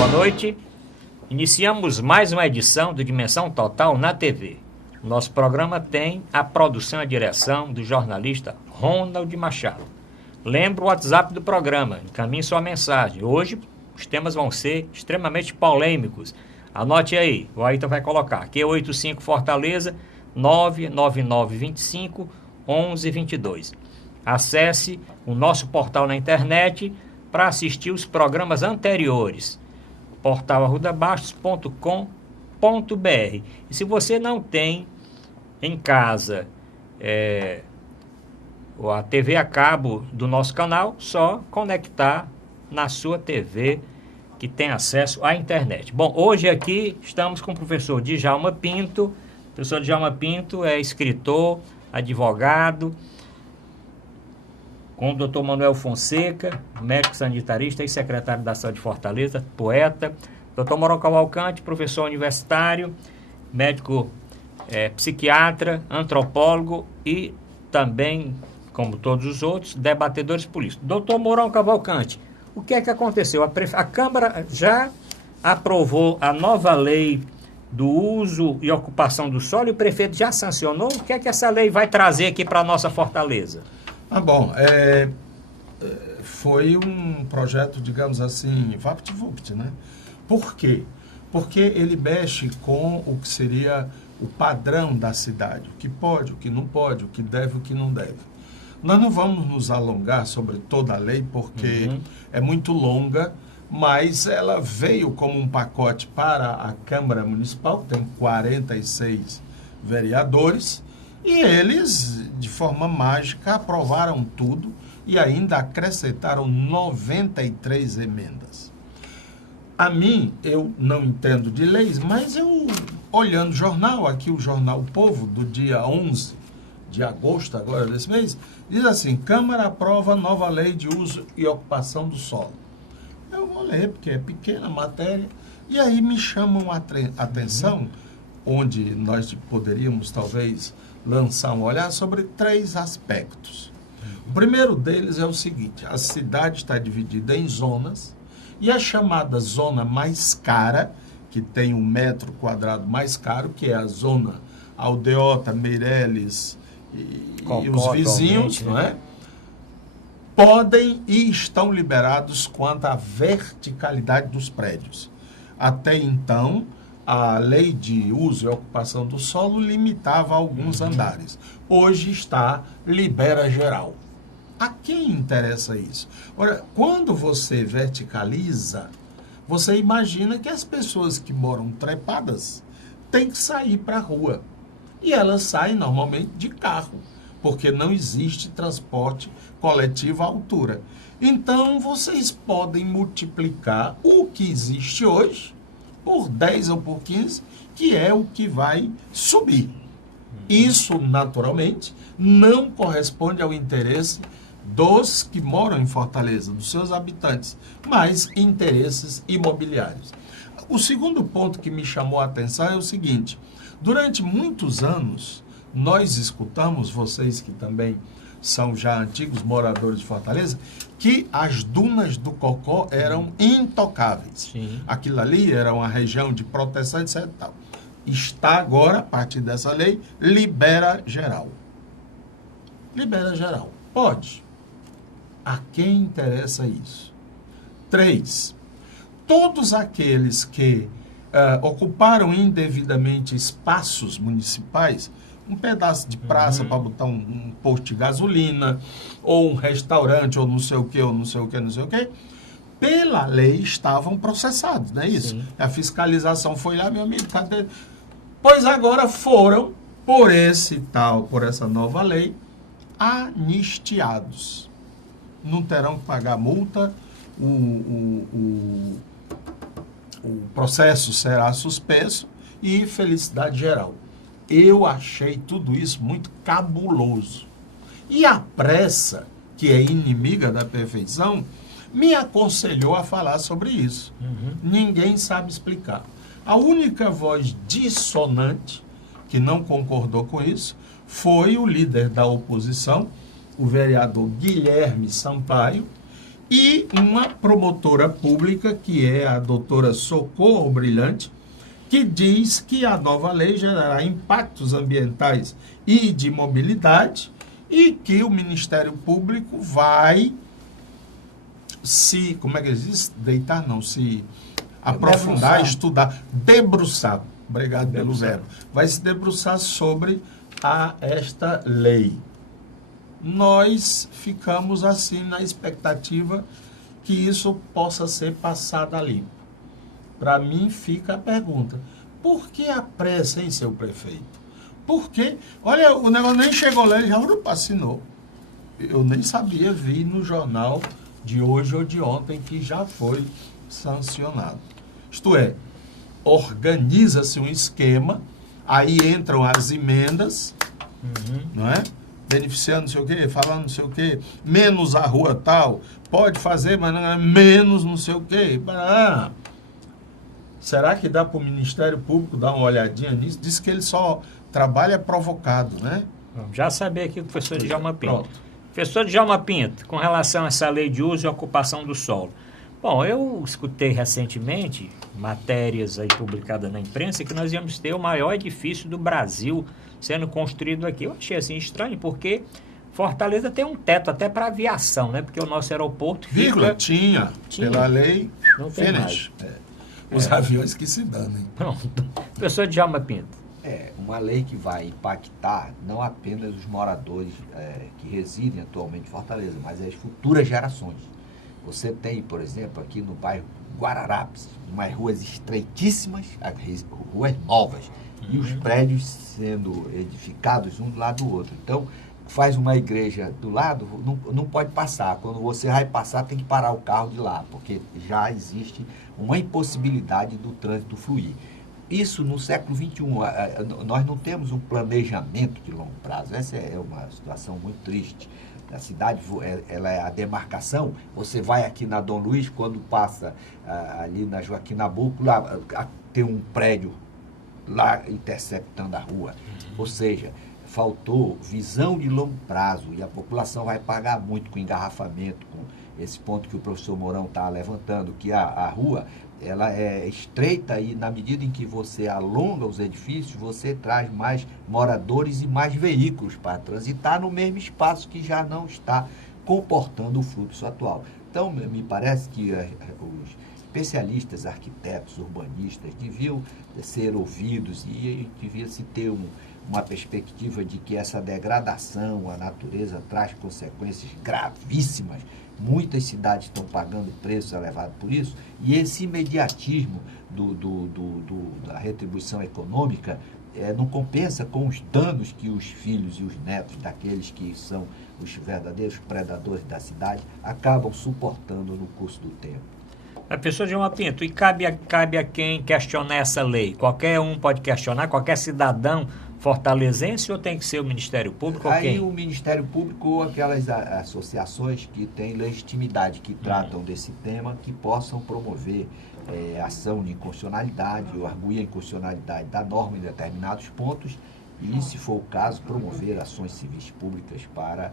boa noite. Iniciamos mais uma edição do Dimensão Total na TV. Nosso programa tem a produção e a direção do jornalista Ronald Machado. Lembra o WhatsApp do programa, encaminhe sua mensagem. Hoje os temas vão ser extremamente polêmicos. Anote aí, o Ayrton vai colocar. Q85 Fortaleza 99925 1122. Acesse o nosso portal na internet para assistir os programas anteriores. portalarrudabastos.com.br. E se você não tem em casa a TV a cabo do nosso canal, só conectar na sua TV que tem acesso à internet. Bom, hoje aqui estamos com o professor Djalma Pinto. O professor Djalma Pinto é escritor, advogado, com o Dr. Manuel Fonseca, médico sanitarista e secretário da Saúde de Fortaleza, poeta. Dr. Mauro Cavalcante, professor universitário, médico psiquiatra, antropólogo e também, como todos os outros, debatedores políticos. Dr. Mauro Cavalcante, o que é que aconteceu? A Câmara já aprovou a nova lei do uso e ocupação do solo e o prefeito já sancionou? O que é que essa lei vai trazer aqui para a nossa Fortaleza? Bom, foi um projeto, digamos assim, vapt-vupt, né? Por quê? Porque ele mexe com o que seria o padrão da cidade, o que pode, o que não pode, o que deve, o que não deve. Nós não vamos nos alongar sobre toda a lei, porque é muito longa, mas ela veio como um pacote para a Câmara Municipal, tem 46 vereadores, e eles, de forma mágica, aprovaram tudo e ainda acrescentaram 93 emendas. A mim, eu não entendo de leis, mas eu, olhando o jornal, aqui o jornal O Povo, do dia 11 de agosto, agora desse mês, diz assim: Câmara aprova nova lei de uso e ocupação do solo. Eu vou ler, porque é pequena a matéria, e aí me chamam a atenção, onde nós poderíamos, talvez, lançar um olhar sobre 3 aspectos. O primeiro deles é o seguinte: a cidade está dividida em zonas, e a chamada zona mais cara, que tem um metro quadrado mais caro, que é a zona Aldeota, Meireles e os vizinhos, não é? Podem e estão liberados quanto à verticalidade dos prédios. Até então, a lei de uso e ocupação do solo limitava alguns andares. Hoje está libera geral. A quem interessa isso? Ora, quando você verticaliza, você imagina que as pessoas que moram trepadas têm que sair para a rua. E elas saem normalmente de carro, porque não existe transporte coletivo à altura. Então, vocês podem multiplicar o que existe hoje por 10 ou por 15, que é o que vai subir. Isso, naturalmente, não corresponde ao interesse dos que moram em Fortaleza, dos seus habitantes, mas interesses imobiliários. O segundo ponto que me chamou a atenção é o seguinte: durante muitos anos, nós escutamos, vocês que também são já antigos moradores de Fortaleza, que as dunas do Cocó eram intocáveis. Sim. Aquilo ali era uma região de proteção, etc. Tal. Está agora, a partir dessa lei, libera geral. Libera geral. Pode. A quem interessa isso? 3. Todos aqueles que ocuparam indevidamente espaços municipais, um pedaço de praça para botar um posto de gasolina, ou um restaurante, ou não sei o que, ou não sei o que, não sei o que, pela lei estavam processados, não é isso? Sim. A fiscalização foi lá, meu amigo, cadê? Pois agora foram, por essa nova lei, anistiados. Não terão que pagar multa, o processo será suspenso e felicidade geral. Eu achei tudo isso muito cabuloso. E a pressa, que é inimiga da perfeição, me aconselhou a falar sobre isso. Ninguém sabe explicar. A única voz dissonante que não concordou com isso foi o líder da oposição, o vereador Guilherme Sampaio, e uma promotora pública, que é a doutora Socorro Brilhante, que diz que a nova lei gerará impactos ambientais e de mobilidade e que o Ministério Público vai se, como é que eles dizem? Deitar não, se aprofundar, estudar, debruçar, obrigado pelo verbo, vai se debruçar sobre esta lei. Nós ficamos assim na expectativa que isso possa ser passado a limpo. Para mim fica a pergunta, por que a pressa, hein, seu prefeito? Por quê? Olha, o negócio nem chegou lá, ele já assinou. Eu nem sabia, vi no jornal de hoje ou de ontem que já foi sancionado. Isto é, organiza-se um esquema, aí entram as emendas, não é? Beneficiando não sei o quê, falando não sei o quê, menos a rua tal, pode fazer, mas não é menos não sei o quê. Será que dá para o Ministério Público dar uma olhadinha nisso? Diz que ele só trabalha provocado, né? Vamos já saber aqui o professor Djalma Pinto. Pronto. Professor Djalma Pinto, com relação a essa lei de uso e ocupação do solo. Bom, eu escutei recentemente matérias aí publicadas na imprensa que nós íamos ter o maior edifício do Brasil sendo construído aqui. Eu achei assim estranho, porque Fortaleza tem um teto até para aviação, né? Porque o nosso aeroporto fica... Tinha, pela lei, não tem mais. Os aviões que se danem. Pronto. Professor Djalma Pinto. Uma lei que vai impactar não apenas os moradores que residem atualmente em Fortaleza, mas as futuras gerações. Você tem, por exemplo, aqui no bairro Guararapes, umas ruas estreitíssimas, ruas novas, e os prédios sendo edificados um do lado do outro. Então, faz uma igreja do lado, não pode passar. Quando você vai passar, tem que parar o carro de lá, porque já existe uma impossibilidade do trânsito fluir. Isso no século XXI, nós não temos um planejamento de longo prazo. Essa é uma situação muito triste. A cidade, ela é a demarcação. Você vai aqui na Dom Luiz, quando passa ali na Joaquim Nabuco, lá tem um prédio lá interceptando a rua. Ou seja, faltou visão de longo prazo e a população vai pagar muito com engarrafamento, com esse ponto que o professor Mourão está levantando, que a rua ela é estreita e na medida em que você alonga os edifícios, você traz mais moradores e mais veículos para transitar no mesmo espaço que já não está comportando o fluxo atual. Então, me parece que os especialistas, arquitetos, urbanistas deviam ser ouvidos e devia-se ter uma perspectiva de que essa degradação, a natureza traz consequências gravíssimas. Muitas cidades estão pagando preço elevado por isso, e esse imediatismo da retribuição econômica não compensa com os danos que os filhos e os netos daqueles que são os verdadeiros predadores da cidade acabam suportando no curso do tempo. Professor Djalma Pinto, e cabe a quem questionar essa lei? Qualquer um pode questionar, qualquer cidadão fortalezense, ou tem que ser o Ministério Público? Aí o Ministério Público ou aquelas associações que têm legitimidade, que tratam desse tema, que possam promover ação de inconstitucionalidade ou arguir a inconstitucionalidade da norma em determinados pontos e, se for o caso, promover ações civis públicas para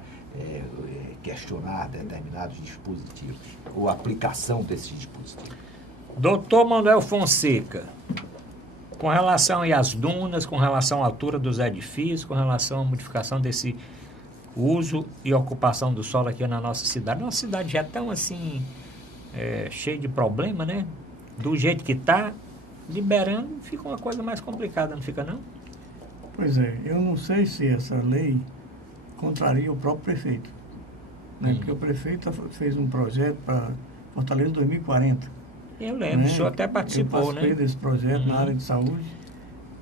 questionar determinados dispositivos ou aplicação desses dispositivos. Doutor Manuel Fonseca, com relação às dunas, com relação à altura dos edifícios, com relação à modificação desse uso e ocupação do solo aqui na nossa cidade. Nossa cidade já é tão assim, cheia de problema, né? Do jeito que está, liberando, fica uma coisa mais complicada, não fica não? Pois é, eu não sei se essa lei contraria o próprio prefeito, né? Porque o prefeito fez um projeto para Fortaleza 2040. Eu lembro, o senhor até participou, eu participei desse projeto na área de saúde,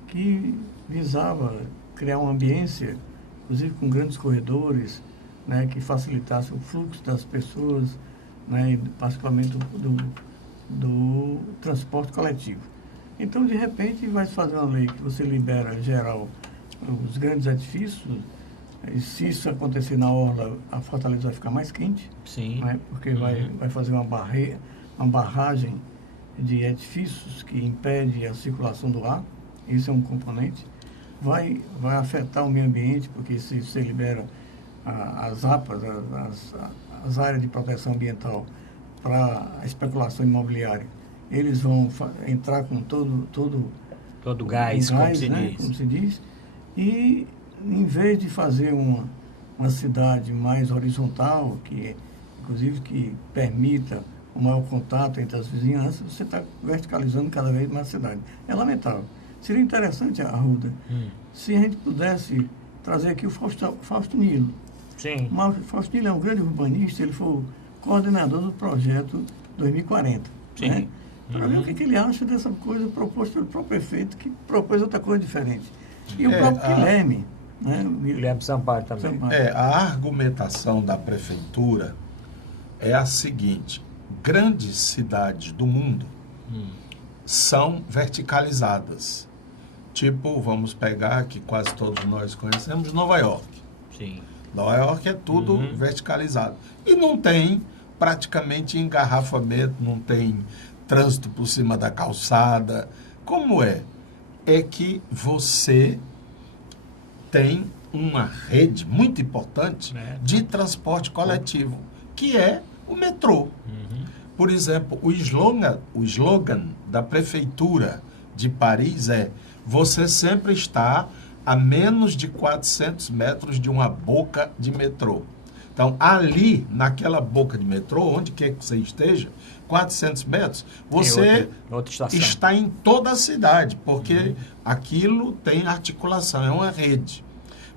que visava criar uma ambiência, inclusive com grandes corredores, né, que facilitasse o fluxo das pessoas, né, e particularmente do transporte coletivo. Então, de repente, vai se fazer uma lei que você libera, geral, os grandes edifícios, e se isso acontecer na orla, a Fortaleza vai ficar mais quente. Sim. Né, porque vai fazer uma barragem de edifícios que impede a circulação do ar, isso é um componente. Vai afetar o meio ambiente, porque se você libera as APAs, as áreas de proteção ambiental, para a especulação imobiliária. Eles vão entrar com todo gás, como se né, diz. como se diz, e em vez de fazer uma cidade mais horizontal, inclusive que permita o maior contato entre as vizinhanças, você está verticalizando cada vez mais a cidade. É lamentável. Seria interessante, Arruda, se a gente pudesse trazer aqui o Fausto Nilo. Sim. O Fausto Nilo é um grande urbanista, ele foi o coordenador do projeto 2040. Sim. Né? Para ver o que ele acha dessa coisa proposta pelo próprio prefeito, que propôs outra coisa diferente. E o próprio Guilherme. Né? Guilherme Sampaio também. A argumentação da prefeitura é a seguinte: grandes cidades do mundo são verticalizadas. Tipo, vamos pegar, que quase todos nós conhecemos, Nova York. Sim. Nova York é tudo verticalizado. E não tem praticamente engarrafamento, não tem trânsito por cima da calçada. Como é? É que você tem uma rede muito importante de transporte coletivo, que é o metrô. Por exemplo, o slogan da prefeitura de Paris é: você sempre está a menos de 400 metros de uma boca de metrô. Então, ali, naquela boca de metrô, onde quer que você esteja, 400 metros, você outra está em toda a cidade, porque aquilo tem articulação, é uma rede.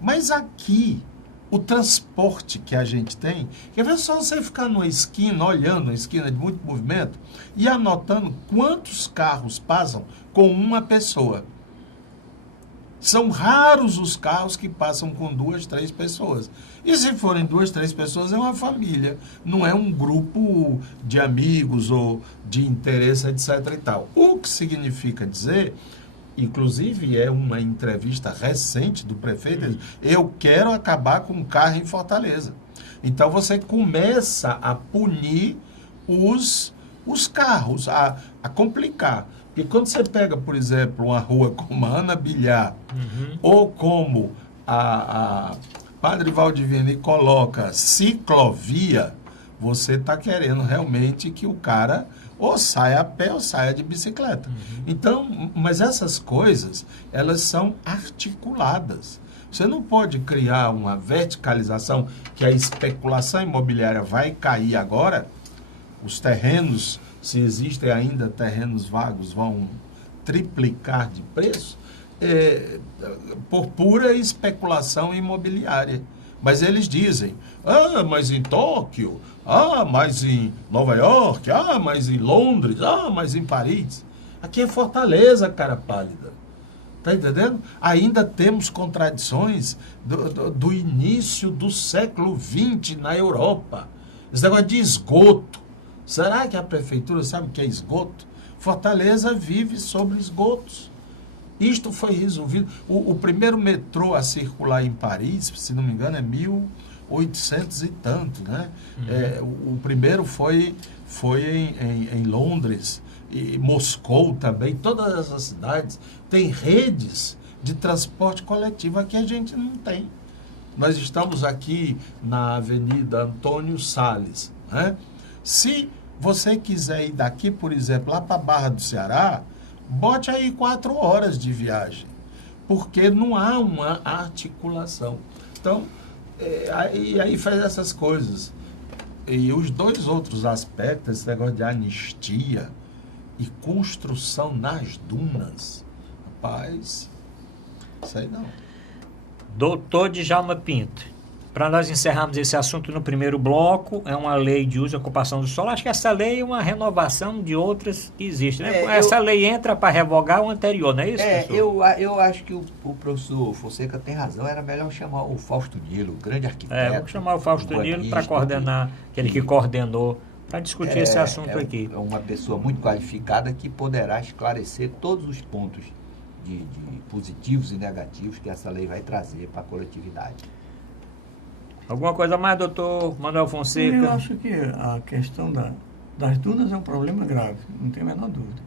Mas aqui, o transporte que a gente tem, quer ver só você ficar numa esquina, olhando uma esquina de muito movimento, e anotando quantos carros passam com uma pessoa. São raros os carros que passam com 2, 3 pessoas. E se forem 2, 3 pessoas, é uma família. Não é um grupo de amigos ou de interesse, etc. e tal. O que significa dizer, inclusive é uma entrevista recente do prefeito, eu quero acabar com o carro em Fortaleza. Então você começa a punir os carros, a complicar. Porque quando você pega, por exemplo, uma rua como a Ana Bilhar, ou como a Padre Valdivini coloca ciclovia, você está querendo realmente que o cara ou saia a pé ou saia de bicicleta. Então, mas essas coisas, elas são articuladas. Você não pode criar uma verticalização que a especulação imobiliária vai cair agora, os terrenos, se existem ainda terrenos vagos, vão triplicar de preço, por pura especulação imobiliária. Mas eles dizem, mas em Tóquio, mas em Nova York, mas em Londres, mas em Paris. Aqui é Fortaleza, cara pálida. Está entendendo? Ainda temos contradições do início do século XX na Europa. Esse negócio de esgoto. Será que a prefeitura sabe o que é esgoto? Fortaleza vive sobre esgotos. Isto foi resolvido. O primeiro metrô a circular em Paris, se não me engano, é 1800 e tanto, né? O primeiro foi em Londres, e Moscou também. Todas essas cidades têm redes de transporte coletivo. Aqui a gente não tem. Nós estamos aqui na Avenida Antônio Salles, né? Se você quiser ir daqui, por exemplo, lá para a Barra do Ceará, bote aí 4 horas de viagem, porque não há uma articulação. Então, aí faz essas coisas. E os 2 outros aspectos, esse negócio de anistia e construção nas dunas, rapaz, isso aí não. Doutor Djalma Pinto, para nós encerrarmos esse assunto no primeiro bloco, é uma lei de uso e ocupação do solo. Acho que essa lei é uma renovação de outras que existem, né? Essa lei entra para revogar o anterior, não é isso, professor? Eu acho que o professor Fonseca tem razão. Era melhor chamar o Fausto Nilo, o grande arquiteto. Vou chamar o Fausto Nilo para coordenar, aquele que coordenou, para discutir esse assunto aqui. É uma pessoa muito qualificada que poderá esclarecer todos os pontos de positivos e negativos que essa lei vai trazer para a coletividade. Alguma coisa mais, doutor Manuel Fonseca? Eu acho que a questão das dunas é um problema grave, não tem a menor dúvida.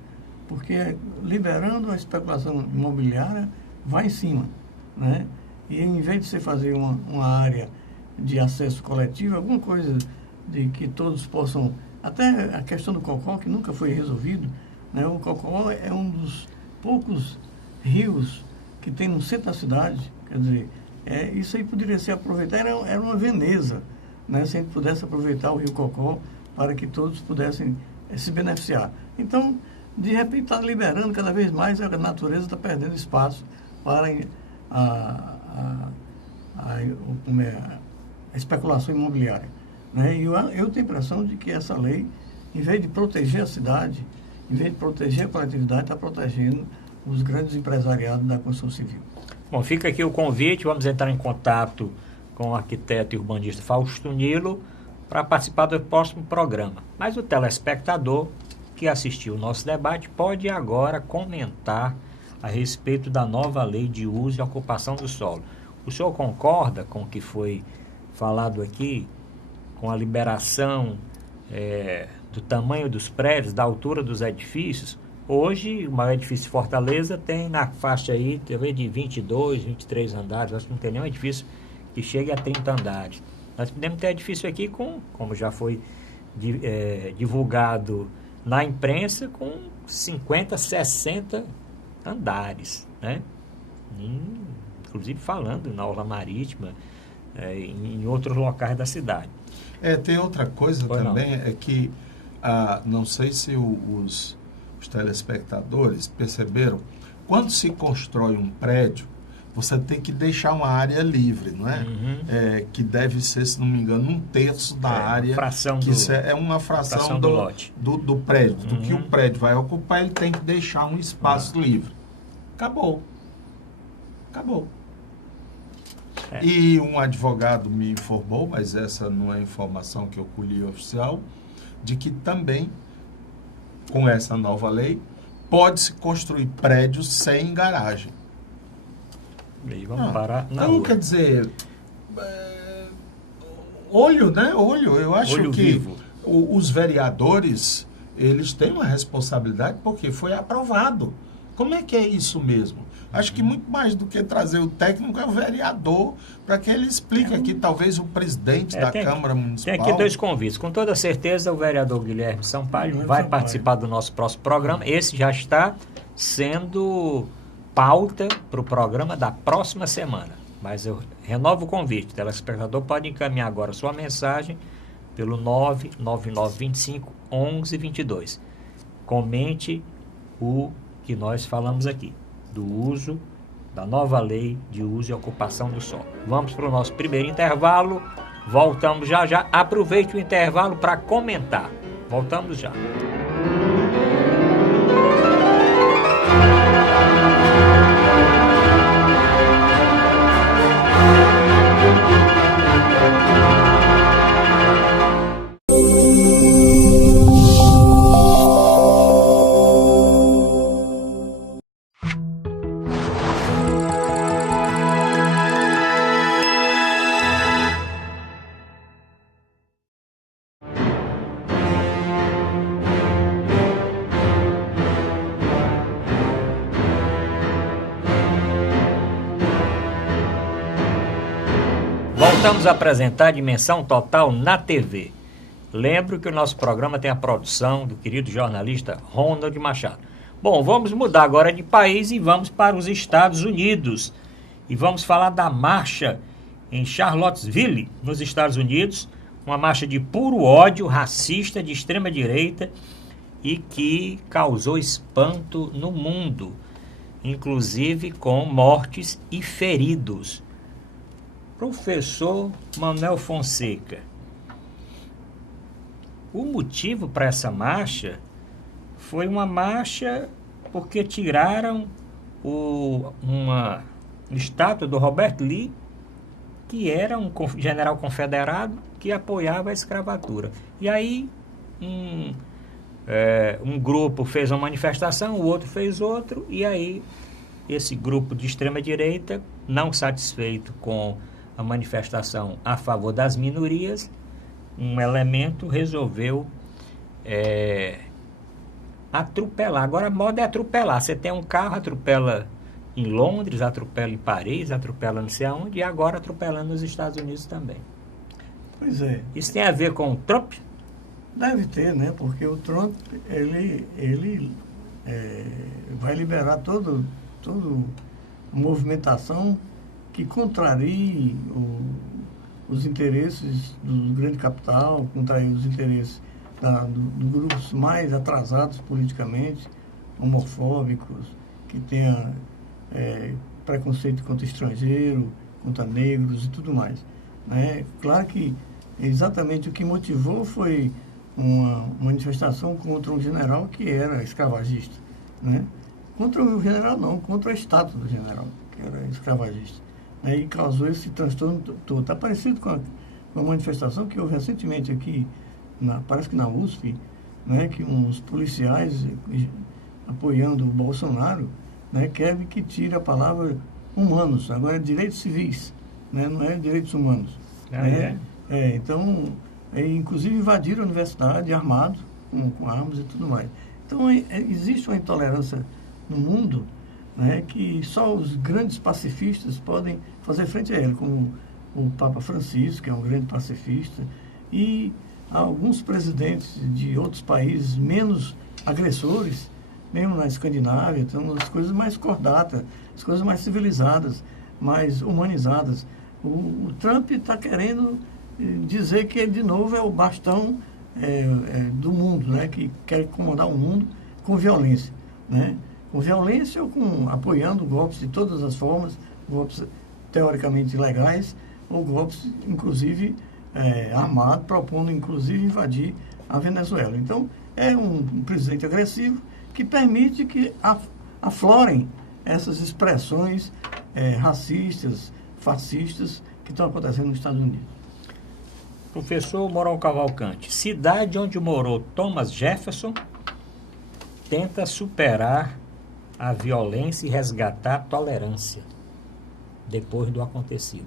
Porque liberando a especulação imobiliária, vai em cima, né? E em vez de você fazer uma área de acesso coletivo, alguma coisa de que todos possam Até a questão do Cocó, que nunca foi resolvido, né? O Cocó é um dos poucos rios que tem no centro da cidade. Quer dizer, isso aí poderia ser aproveitado, era uma Veneza, né? Se a gente pudesse aproveitar o rio Cocó para que todos pudessem se beneficiar. Então, de repente, está liberando cada vez mais, a natureza está perdendo espaço para a especulação imobiliária. Né? E eu tenho a impressão de que essa lei, em vez de proteger a cidade, em vez de proteger a coletividade, está protegendo os grandes empresariados da construção civil. Bom, fica aqui o convite, vamos entrar em contato com o arquiteto e urbanista Fausto Nilo para participar do próximo programa. Mas o telespectador que assistiu o nosso debate pode agora comentar a respeito da nova lei de uso e ocupação do solo. O senhor concorda com o que foi falado aqui, com a liberação do tamanho dos prédios, da altura dos edifícios? Hoje, o maior edifício de Fortaleza tem na faixa aí, de 22, 23 andares. Acho que não tem nenhum edifício que chegue a 30 andares. Nós podemos ter edifício aqui como já foi divulgado na imprensa, com 50, 60 andares, né? Inclusive falando na Orla Marítima, em outros locais da cidade. Tem outra coisa também, é que não sei se os telespectadores perceberam, quando se constrói um prédio, você tem que deixar uma área livre, não é? Uhum. Que deve ser, se não me engano, 1/3 da área. É uma fração do lote. Do prédio. Do que o prédio vai ocupar, ele tem que deixar um espaço livre. Acabou. E um advogado me informou, mas essa não é informação que eu colhi oficial, de que também, com essa nova lei, pode-se construir prédios sem garagem. E vamos parar na rua. Quer dizer, olho, né? Eu acho olho que vivo. Os vereadores, eles têm uma responsabilidade porque foi aprovado. Como é que é isso mesmo? Acho que muito mais do que trazer o técnico é o vereador, para que ele explique aqui, talvez o presidente da Câmara Municipal. Tem aqui 2 convites. Com toda certeza, o vereador Guilherme Sampaio vai participar do nosso próximo programa. Esse já está sendo pauta para o programa da próxima semana. Mas eu renovo o convite. O telespectador pode encaminhar agora sua mensagem pelo 99925-1122. Comente o que nós falamos aqui, do uso, da nova lei de uso e ocupação do solo. Vamos para o nosso primeiro intervalo. Voltamos já. Aproveite o intervalo para comentar. Voltamos já. Voltamos a apresentar a Dimensão Total na TV. Lembro que o nosso programa tem a produção do querido jornalista Ronald Machado. Bom, vamos mudar agora de país e vamos para os Estados Unidos. E vamos falar da marcha em Charlottesville, nos Estados Unidos. Uma marcha de puro ódio racista de extrema direita e que causou espanto no mundo, inclusive com mortes e feridos. Professor Manuel Fonseca, o motivo para essa marcha foi uma marcha porque tiraram uma estátua do Robert Lee, que era um general confederado que apoiava a escravatura. E aí um grupo fez uma manifestação, o outro fez outro, e aí esse grupo de extrema-direita, não satisfeito com a manifestação a favor das minorias, um elemento resolveu atropelar. Agora a moda é atropelar. Você tem um carro, atropela em Londres, atropela em Paris, atropela não sei aonde, e agora atropelando nos Estados Unidos também. Pois é. Isso tem a ver com o Trump? Deve ter, né? Porque o Trump, ele vai liberar toda movimentação que contrarie os interesses do grande capital, contrarie os interesses dos grupos mais atrasados politicamente, homofóbicos, que tenha preconceito contra estrangeiro, contra negros e tudo mais. Né? Claro que exatamente o que motivou foi uma manifestação contra um general que era escravagista. Né? Contra o general não, contra a estátua do general, que era escravagista. Né? E causou esse transtorno todo. Está parecido com a manifestação que houve recentemente aqui, parece que na USP, né? Que uns policiais apoiando o Bolsonaro, né? Querem que tire a palavra humanos, agora é direitos civis, né? Não é direitos humanos. Né? Então, inclusive invadiram a universidade armado, com armas e tudo mais. Então, existe uma intolerância no mundo, né, que só os grandes pacifistas podem fazer frente a ele, como o Papa Francisco, que é um grande pacifista, e alguns presidentes de outros países menos agressores, mesmo na Escandinávia, então as coisas mais cordatas, as coisas mais civilizadas, mais humanizadas. O Trump está querendo dizer que ele, de novo, é o bastão do mundo, né? Que quer comandar o mundo com violência. Né? Com violência ou apoiando golpes de todas as formas, golpes teoricamente legais, ou golpes, inclusive, armados, propondo, inclusive, invadir a Venezuela. Então, é um presidente agressivo que permite que aflorem essas expressões racistas, fascistas que estão acontecendo nos Estados Unidos. Professor Mourão Cavalcante, cidade onde morou Thomas Jefferson tenta superar a violência e resgatar a tolerância depois do acontecido.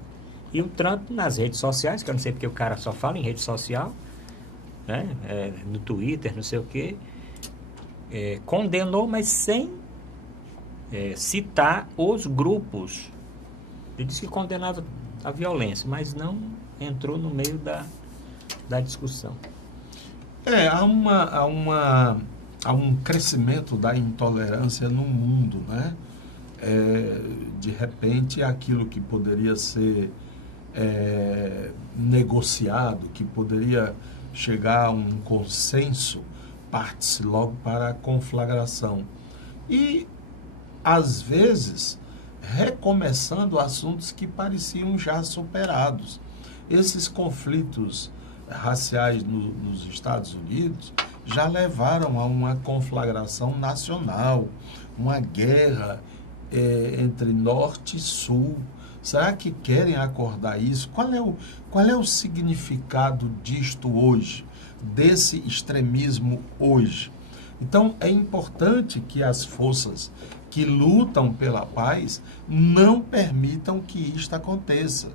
E o Trump nas redes sociais, que eu não sei porque o cara só fala em rede social, né? No Twitter, não sei o quê, condenou, mas sem citar os grupos. Ele disse que condenava a violência, mas não entrou no meio da discussão. Há um crescimento da intolerância no mundo, né? De repente, aquilo que poderia ser negociado, que poderia chegar a um consenso, parte-se logo para a conflagração. E, às vezes, recomeçando assuntos que pareciam já superados. Esses conflitos raciais nos Estados Unidos já levaram a uma conflagração nacional, uma guerra entre norte e sul. Será que querem acordar isso? Qual é o significado disto hoje, desse extremismo hoje? Então, é importante que as forças que lutam pela paz não permitam que isto aconteça.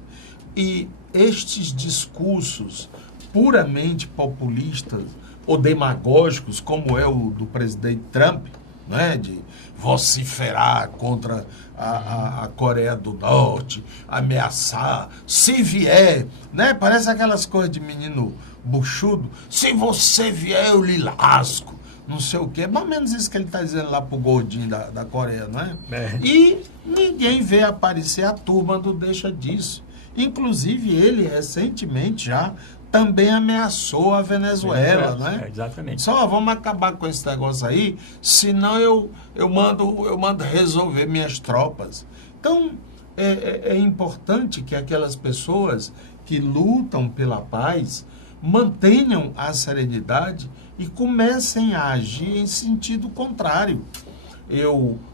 E estes discursos puramente populistas ou demagógicos, como é o do presidente Trump, né, de vociferar contra a Coreia do Norte, ameaçar, se vier, né, parece aquelas coisas de menino buchudo, se você vier eu lhe lasco, não sei o quê, mais ou menos isso que ele está dizendo lá pro gordinho da Coreia, não é? E ninguém vê aparecer a turma do deixa disso. Inclusive ele recentemente já também ameaçou a Venezuela, né? Exatamente. Só vamos acabar com esse negócio aí, senão eu mando resolver minhas tropas. Então, é importante que aquelas pessoas que lutam pela paz mantenham a serenidade e comecem a agir em sentido contrário.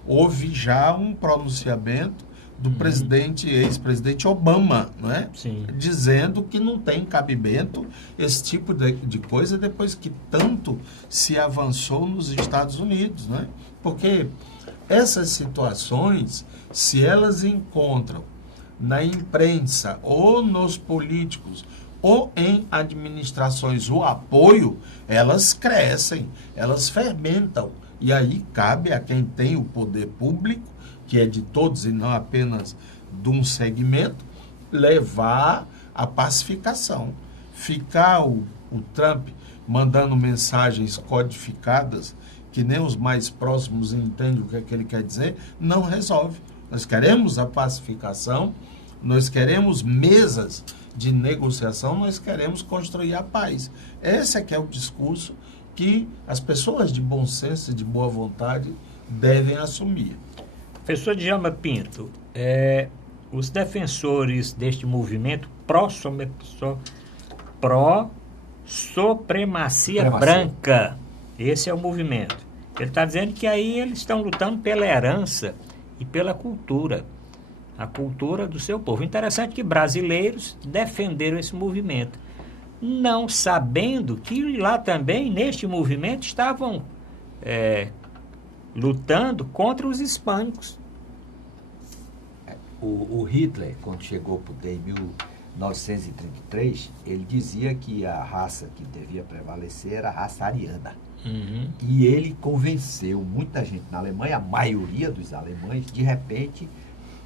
Houve já um pronunciamento do ex-presidente Obama, não é? Sim. Dizendo que não tem cabimento esse tipo de coisa depois que tanto se avançou nos Estados Unidos, não é? Porque essas situações, se elas encontram na imprensa ou nos políticos ou em administrações o apoio, elas crescem, elas fermentam. E aí cabe a quem tem o poder público, que é de todos e não apenas de um segmento, levar a pacificação. Ficar o Trump mandando mensagens codificadas, que nem os mais próximos entendem o que é que ele quer dizer, não resolve. Nós queremos a pacificação, nós queremos mesas de negociação, nós queremos construir a paz. Esse é que é o discurso que as pessoas de bom senso e de boa vontade devem assumir. Professor Djalma Pinto, os defensores deste movimento pró-supremacia branca, esse é o movimento. Ele está dizendo que aí eles estão lutando pela herança e pela cultura, a cultura do seu povo. Interessante que brasileiros defenderam esse movimento, não sabendo que lá também, neste movimento, estavam lutando contra os hispânicos. O Hitler, quando chegou ao poder em 1933, ele dizia que a raça que devia prevalecer era a raça ariana. Uhum. E ele convenceu muita gente na Alemanha, a maioria dos alemães, de repente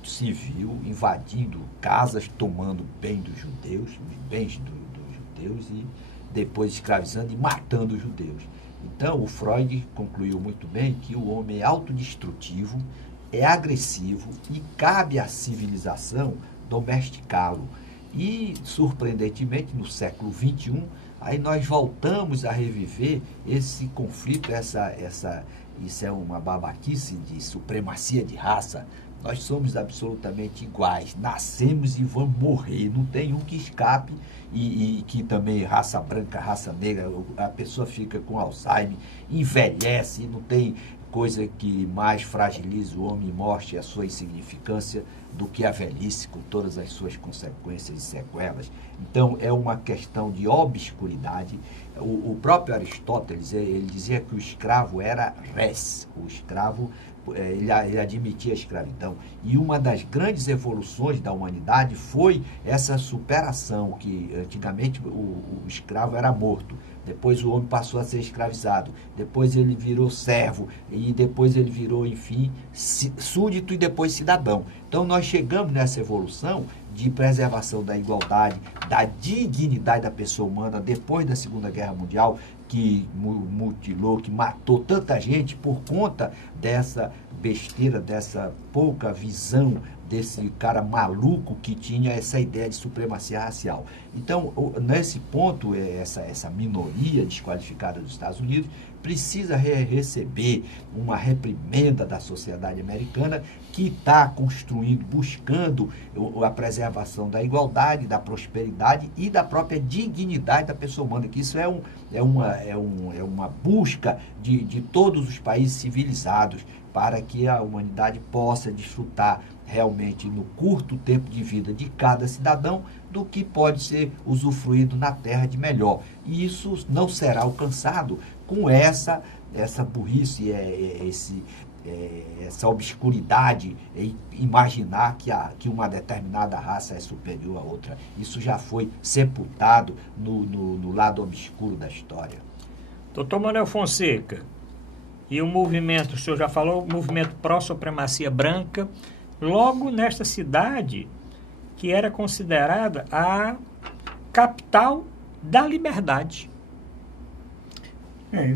se viu invadindo casas, tomando bem dos judeus, os bens dos judeus, e depois escravizando e matando os judeus. Então, o Freud concluiu muito bem que o homem é autodestrutivo, é agressivo e cabe à civilização domesticá-lo. E, surpreendentemente, no século XXI, aí nós voltamos a reviver esse conflito, isso é uma babaquice de supremacia de raça. Nós somos absolutamente iguais, nascemos e vamos morrer, não tem um que escape, e que também raça branca, raça negra, a pessoa fica com Alzheimer, envelhece, não tem coisa que mais fragiliza o homem e mostre a sua insignificância do que a velhice, com todas as suas consequências e sequelas. Então, é uma questão de obscuridade. O próprio Aristóteles, ele dizia que o escravo era res, o escravo, ele admitia a escravidão. E uma das grandes evoluções da humanidade foi essa superação, que antigamente o escravo era morto. Depois o homem passou a ser escravizado, depois ele virou servo, e depois ele virou, enfim, súdito e depois cidadão. Então nós chegamos nessa evolução de preservação da igualdade, da dignidade da pessoa humana depois da Segunda Guerra Mundial, que mutilou, que matou tanta gente por conta dessa besteira, dessa pouca visão desse cara maluco que tinha essa ideia de supremacia racial. Então, nesse ponto, essa minoria desqualificada dos Estados Unidos precisa receber uma reprimenda da sociedade americana, que está construindo, buscando a preservação da igualdade, da prosperidade e da própria dignidade da pessoa humana, que isso é uma busca de todos os países civilizados, para que a humanidade possa desfrutar realmente no curto tempo de vida de cada cidadão do que pode ser usufruído na terra de melhor. E isso não será alcançado com essa burrice, essa obscuridade, imaginar que uma determinada raça é superior à outra. Isso já foi sepultado no lado obscuro da história. Doutor Manuel Fonseca, e o movimento, o senhor já falou, o movimento pró-supremacia branca, logo nesta cidade que era considerada a capital da liberdade.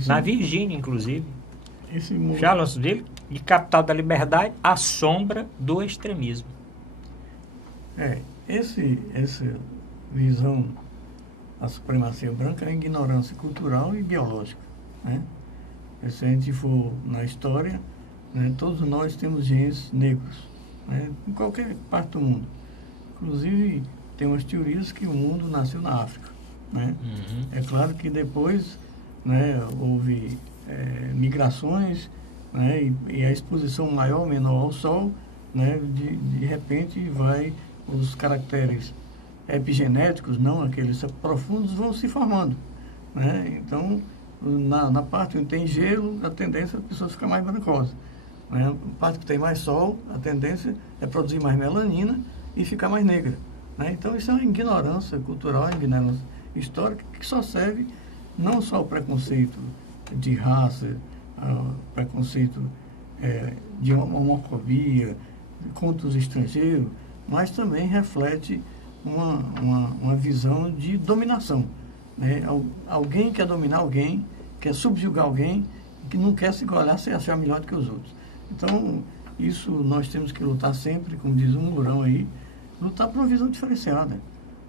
Na Virgínia, inclusive. Charlottesville, de capital da liberdade, à sombra do extremismo. Essa visão da supremacia branca é ignorância cultural e biológica, né? Se a gente for na história, né, todos nós temos genes negros, né, em qualquer parte do mundo. Inclusive, tem umas teorias que o mundo nasceu na África, né? Uhum. É claro que depois, né, houve migrações, né, e a exposição maior ou menor ao sol, né, de repente os caracteres epigenéticos, não aqueles profundos, vão se formando, né? Então, na parte onde tem gelo, a tendência é a pessoa ficar mais brancosa, né? Na parte que tem mais sol, a tendência é produzir mais melanina e ficar mais negra, né? Então, isso é uma ignorância cultural, uma ignorância histórica, que só serve não só ao preconceito de raça, ao preconceito de homofobia contra os estrangeiros, mas também reflete uma visão de dominação, né? Alguém quer dominar alguém, quer subjugar alguém, que não quer se igualar, se achar melhor do que os outros. Então, isso nós temos que lutar sempre, como diz um Mourão aí, lutar por uma visão diferenciada,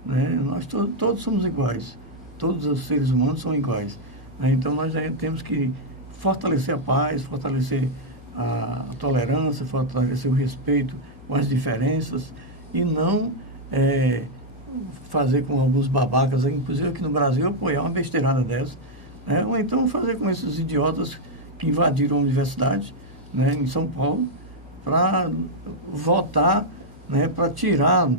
né? Nós todos somos iguais, todos os seres humanos são iguais, né? Então, nós temos que fortalecer a paz, fortalecer a tolerância, fortalecer o respeito com as diferenças e não fazer com alguns babacas, inclusive aqui no Brasil, apoiar uma besteirada dessa, né? Ou então fazer com esses idiotas que invadiram a universidade, né, em São Paulo, para votar, né, para tirar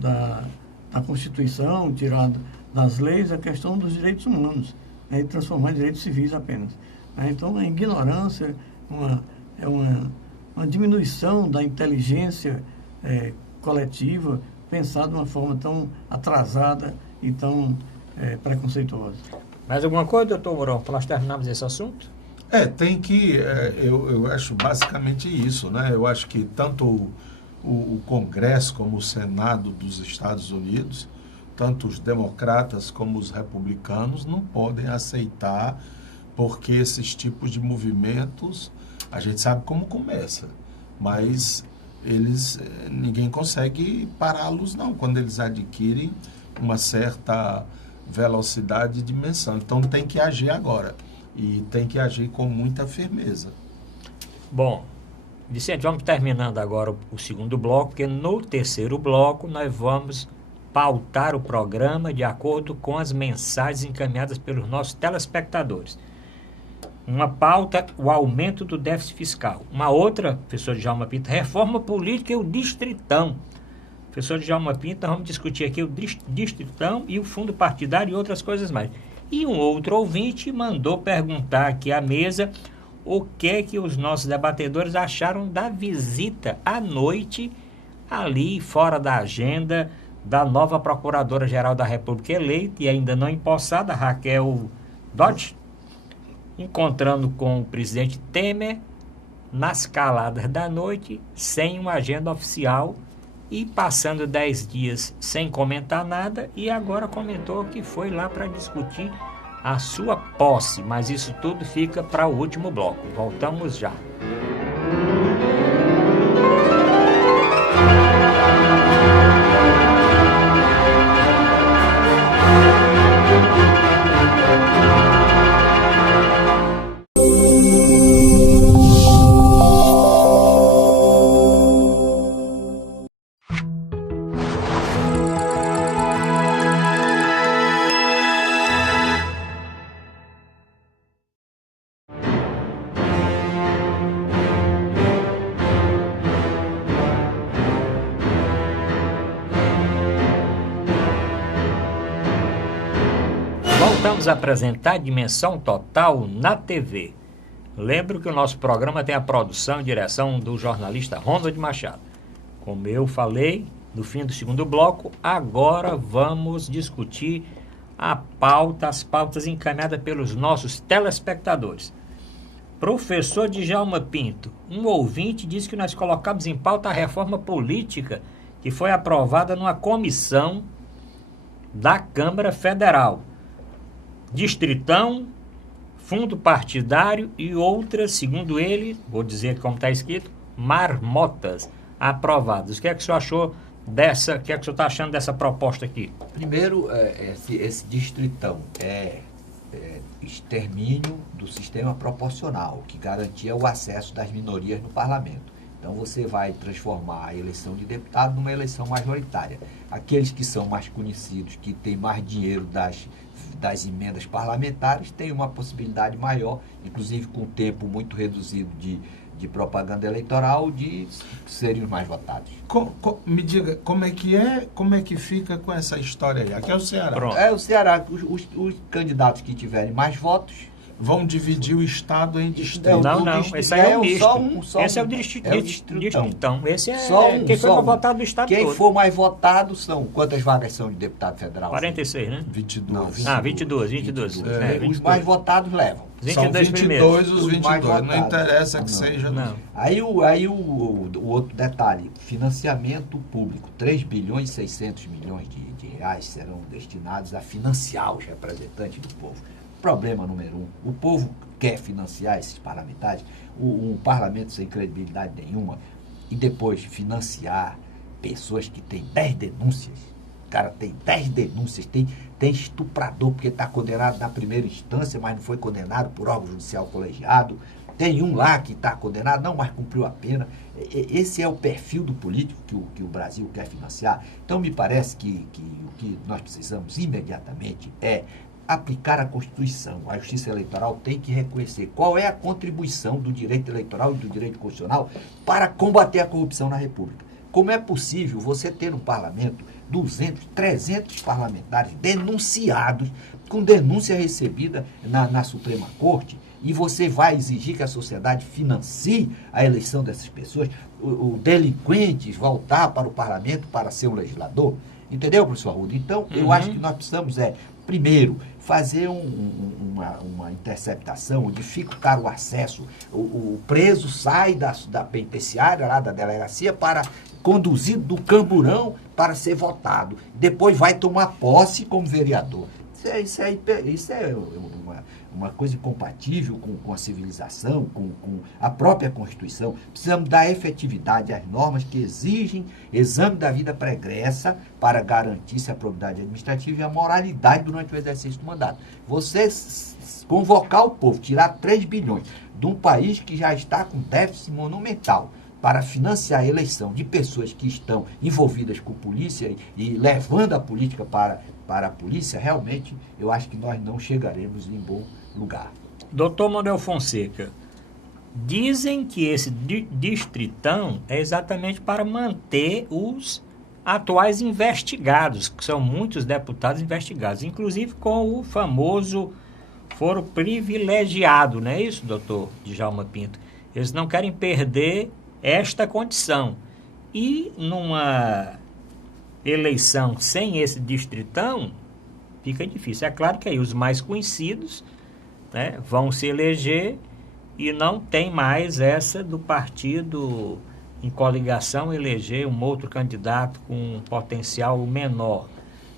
da Constituição, tirar das leis a questão dos direitos humanos, né, e transformar em direitos civis apenas. Né? Então, a ignorância é uma diminuição da inteligência coletiva, pensada de uma forma tão atrasada e tão preconceituosa. Mais alguma coisa, doutor Mourão, para nós terminarmos esse assunto? Tem que, eu acho basicamente isso, né? Eu acho que tanto o Congresso como o Senado dos Estados Unidos, tanto os democratas como os republicanos, não podem aceitar, porque esses tipos de movimentos, a gente sabe como começa, mas ninguém consegue pará-los não, quando eles adquirem uma certa velocidade e dimensão. Então tem que agir agora. E tem que agir com muita firmeza. Bom, Vicente, vamos terminando agora o segundo bloco, porque no terceiro bloco nós vamos pautar o programa de acordo com as mensagens encaminhadas pelos nossos telespectadores. Uma pauta, o aumento do déficit fiscal. Uma outra, professor Djalma Pinto, reforma política e o distritão. Professor Djalma Pinto, nós vamos discutir aqui o distritão e o fundo partidário e outras coisas mais. E um outro ouvinte mandou perguntar aqui à mesa o que os nossos debatedores acharam da visita à noite, ali fora da agenda, da nova Procuradora-Geral da República eleita e ainda não empossada, Raquel Dodge, encontrando com o presidente Temer nas caladas da noite, sem uma agenda oficial e passando 10 dias sem comentar nada, e agora comentou que foi lá para discutir a sua posse, mas isso tudo fica para o último bloco. Voltamos já. Vamos apresentar Dimensão Total na TV. Lembro que o nosso programa tem a produção e direção do jornalista Ronald Machado. Como eu falei no fim do segundo bloco, agora vamos discutir as pautas encaminhadas pelos nossos telespectadores. Professor Djalma Pinto, um ouvinte disse que nós colocamos em pauta a reforma política que foi aprovada numa comissão da Câmara Federal. Distritão, fundo partidário e outras, segundo ele, vou dizer como está escrito, marmotas aprovadas. O que é que o senhor achou dessa, o que é que o senhor está achando dessa proposta aqui? Primeiro, esse distritão é extermínio do sistema proporcional, que garantia o acesso das minorias no parlamento. Então você vai transformar a eleição de deputado numa eleição majoritária. Aqueles que são mais conhecidos, que têm mais dinheiro das emendas parlamentares, têm uma possibilidade maior, inclusive com tempo muito reduzido de propaganda eleitoral, de serem os mais votados. Me diga, como é que fica com essa história aí? Aqui é o Ceará. Pronto. É o Ceará, os candidatos que tiverem mais votos vão dividir o Estado em distritos. Não, esse aí é o misto. Esse é o distritão. distritão. Esse é quem foi para votar do Estado quem todo. for mais votado são... Quantas vagas são de deputado federal? 46, né? 22. Não, 22. Os mais votados levam. São 22 primeiros. os 22. mais Não votados. interessa que seja... Não. Aí o outro detalhe, financiamento público, 3 bilhões e 600 milhões de reais serão destinados a financiar os representantes do povo. Problema número 1, o povo quer financiar esses parlamentares, um parlamento sem credibilidade nenhuma, e depois financiar pessoas que têm 10 denúncias. O cara tem 10 denúncias, tem estuprador porque está condenado na primeira instância, mas não foi condenado por órgão judicial colegiado. Tem um lá que está condenado, não, mas cumpriu a pena. Esse é o perfil do político que o Brasil quer financiar. Então, me parece que o que nós precisamos imediatamente é aplicar a Constituição. A Justiça Eleitoral tem que reconhecer qual é a contribuição do direito eleitoral e do direito constitucional para combater a corrupção na República. Como é possível você ter no parlamento 200, 300 parlamentares denunciados, com denúncia recebida na Suprema Corte, e você vai exigir que a sociedade financie a eleição dessas pessoas, o delinquentes voltar para o parlamento para ser um legislador? Entendeu, professor Arruda? Então, eu acho que nós precisamos, primeiro, fazer uma interceptação, dificultar o acesso. O preso sai da penitenciária, lá da delegacia, conduzido do camburão para ser votado. Depois vai tomar posse como vereador. Isso é uma coisa incompatível com a civilização, com a própria Constituição. Precisamos dar efetividade às normas que exigem exame da vida pregressa para garantir-se a probidade administrativa e a moralidade durante o exercício do mandato. Você convocar o povo, tirar 3 bilhões de um país que já está com déficit monumental para financiar a eleição de pessoas que estão envolvidas com polícia e levando a política para a polícia, realmente, eu acho que nós não chegaremos em bom lugar. Doutor Manuel Fonseca, dizem que esse distritão é exatamente para manter os atuais investigados, que são muitos deputados investigados, inclusive com o famoso foro privilegiado, não é isso, doutor Djalma Pinto? Eles não querem perder esta condição. E numa eleição sem esse distritão, fica difícil. É claro que aí os mais conhecidos, né, vão se eleger e não tem mais essa do partido em coligação eleger um outro candidato com um potencial menor.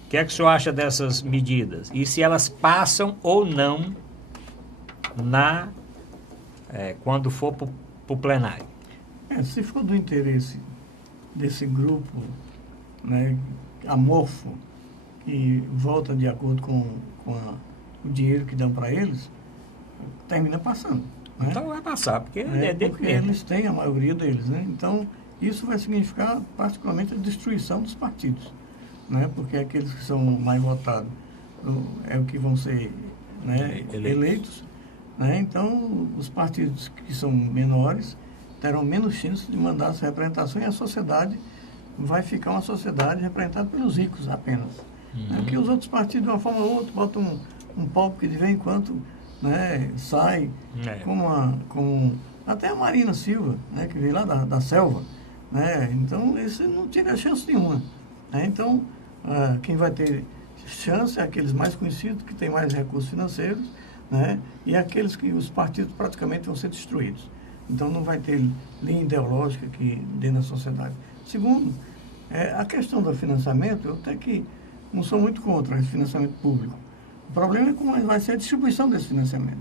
O que é que o senhor acha dessas medidas? E se elas passam ou não quando for para o plenário? Se for do interesse desse grupo, né, amorfo, que volta de acordo com o dinheiro que dão para eles, termina passando. Né? Então vai passar, porque porque eles têm a maioria deles. Né? Então, isso vai significar particularmente a destruição dos partidos. Né? Porque aqueles que são mais votados é o que vão ser, né, eleitos. Né? Então, os partidos que são menores terão menos chance de mandar essa representação e a sociedade vai ficar uma sociedade representada pelos ricos apenas. Porque os outros partidos, de uma forma ou outra, botam um palco que de vez em quando, né, sai, como até a Marina Silva, né, que veio lá da selva. Né? Então, isso não tira chance nenhuma. Né? Então, quem vai ter chance é aqueles mais conhecidos, que têm mais recursos financeiros, né? E aqueles que os partidos praticamente vão ser destruídos. Então, não vai ter linha ideológica que dê na sociedade. Segundo, a questão do financiamento, eu até que não sou muito contra esse financiamento público. O problema é como vai ser a distribuição desse financiamento.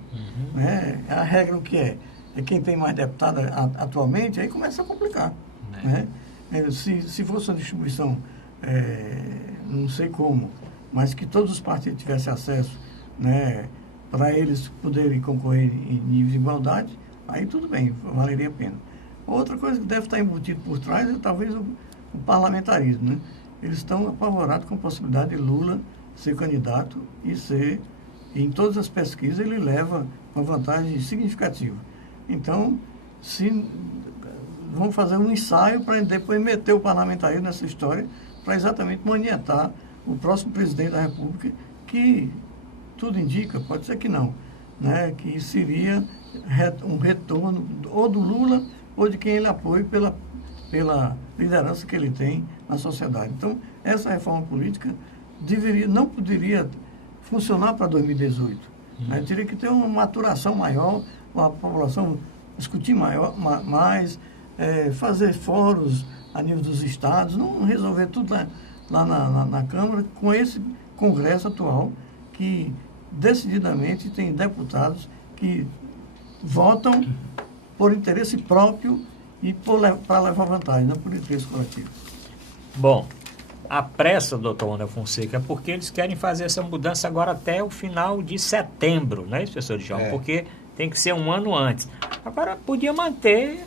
Né? A regra o que é quem tem mais deputado atualmente, aí começa a complicar. Né? Se fosse uma distribuição, não sei como, mas que todos os partidos tivessem acesso, né, para eles poderem concorrer em nível de igualdade, aí tudo bem, valeria a pena. Outra coisa que deve estar embutido por trás é talvez o parlamentarismo. Né? Eles estão apavorados com a possibilidade de Lula ser candidato e em todas as pesquisas ele leva uma vantagem significativa. Então, vamos fazer um ensaio para depois meter o parlamentarismo nessa história para exatamente manietar o próximo presidente da República, que tudo indica, pode ser que não, né, que seria um retorno ou do Lula ou de quem ele apoia pela liderança que ele tem na sociedade. Então, essa reforma política não poderia funcionar para 2018. Né? Teria que ter uma maturação maior, a população discutir mais, fazer fóruns a nível dos estados, não resolver tudo lá na Câmara, com esse Congresso atual, que decididamente tem deputados que votam por interesse próprio e para levar vantagem, não por interesse coletivo. Bom, a pressa, doutor Ana Fonseca, é porque eles querem fazer essa mudança agora até o final de setembro, não é isso, professor Djalma? Porque tem que ser um ano antes. Agora, podia manter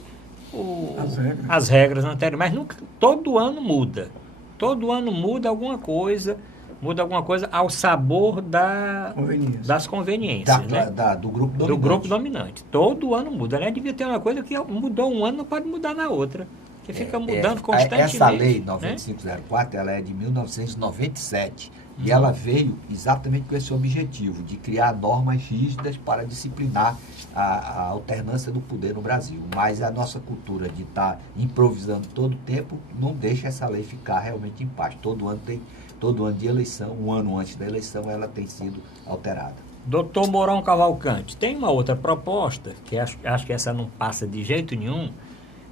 as regras anteriores, mas nunca, todo ano muda. Todo ano muda alguma coisa ao sabor das conveniências. Do grupo dominante. Do grupo dominante. Todo ano muda, né? Devia ter uma coisa que mudou um ano, não pode mudar na outra. Que fica mudando constantemente. Essa lei 9504, ela é de 1997. E ela veio exatamente com esse objetivo, de criar normas rígidas para disciplinar a alternância do poder no Brasil. Mas a nossa cultura de estar improvisando todo o tempo não deixa essa lei ficar realmente em paz. Todo ano de eleição, um ano antes da eleição, ela tem sido alterada. Doutor Mourão Cavalcante, tem uma outra proposta, que acho que essa não passa de jeito nenhum,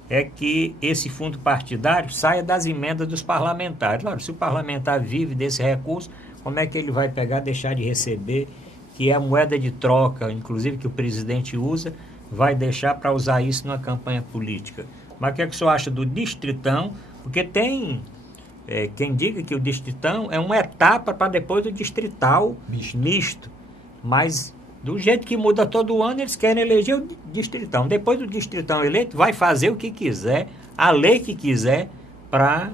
é que esse fundo partidário saia das emendas dos parlamentares. Claro, se o parlamentar vive desse recurso, como é que ele vai deixar de receber, que é a moeda de troca, inclusive, que o presidente usa, vai deixar para usar isso numa campanha política? Mas o que é que o senhor acha do distritão? Porque tem quem diga que o distritão é uma etapa para depois do distrital misto. Mas do jeito que muda todo ano, eles querem eleger o distritão. Depois do distritão eleito, vai fazer o que quiser, a lei que quiser, para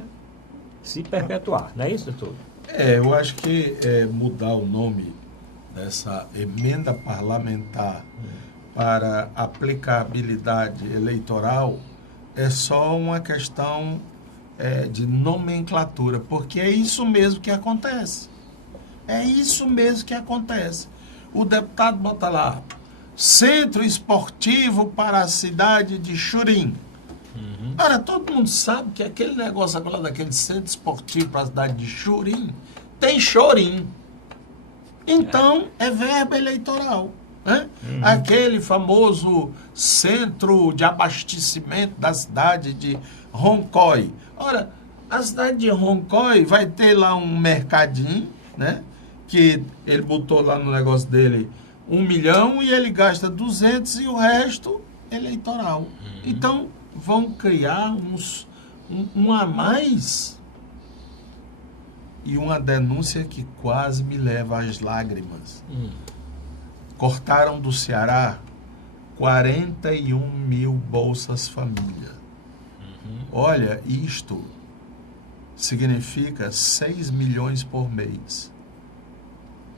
se perpetuar. Não é isso, doutor? Eu acho que mudar o nome dessa emenda parlamentar para aplicabilidade eleitoral é só uma questão de nomenclatura, porque é isso mesmo que acontece. É isso mesmo que acontece. O deputado bota lá, Centro Esportivo para a cidade de Xurim. Ora, todo mundo sabe que aquele negócio agora daquele Centro Esportivo para a cidade de Xurim tem chorim. Então, é verba eleitoral. Né? Aquele famoso centro de abastecimento da cidade de Roncoy. Ora, a cidade de Roncoy vai ter lá um mercadinho, né? Que ele botou lá no negócio dele 1 milhão e ele gasta 200 e o resto eleitoral. Então, vão criar um a mais. E uma denúncia que quase me leva às lágrimas. Cortaram do Ceará 41 mil Bolsas Família. Olha, isto significa 6 milhões por mês.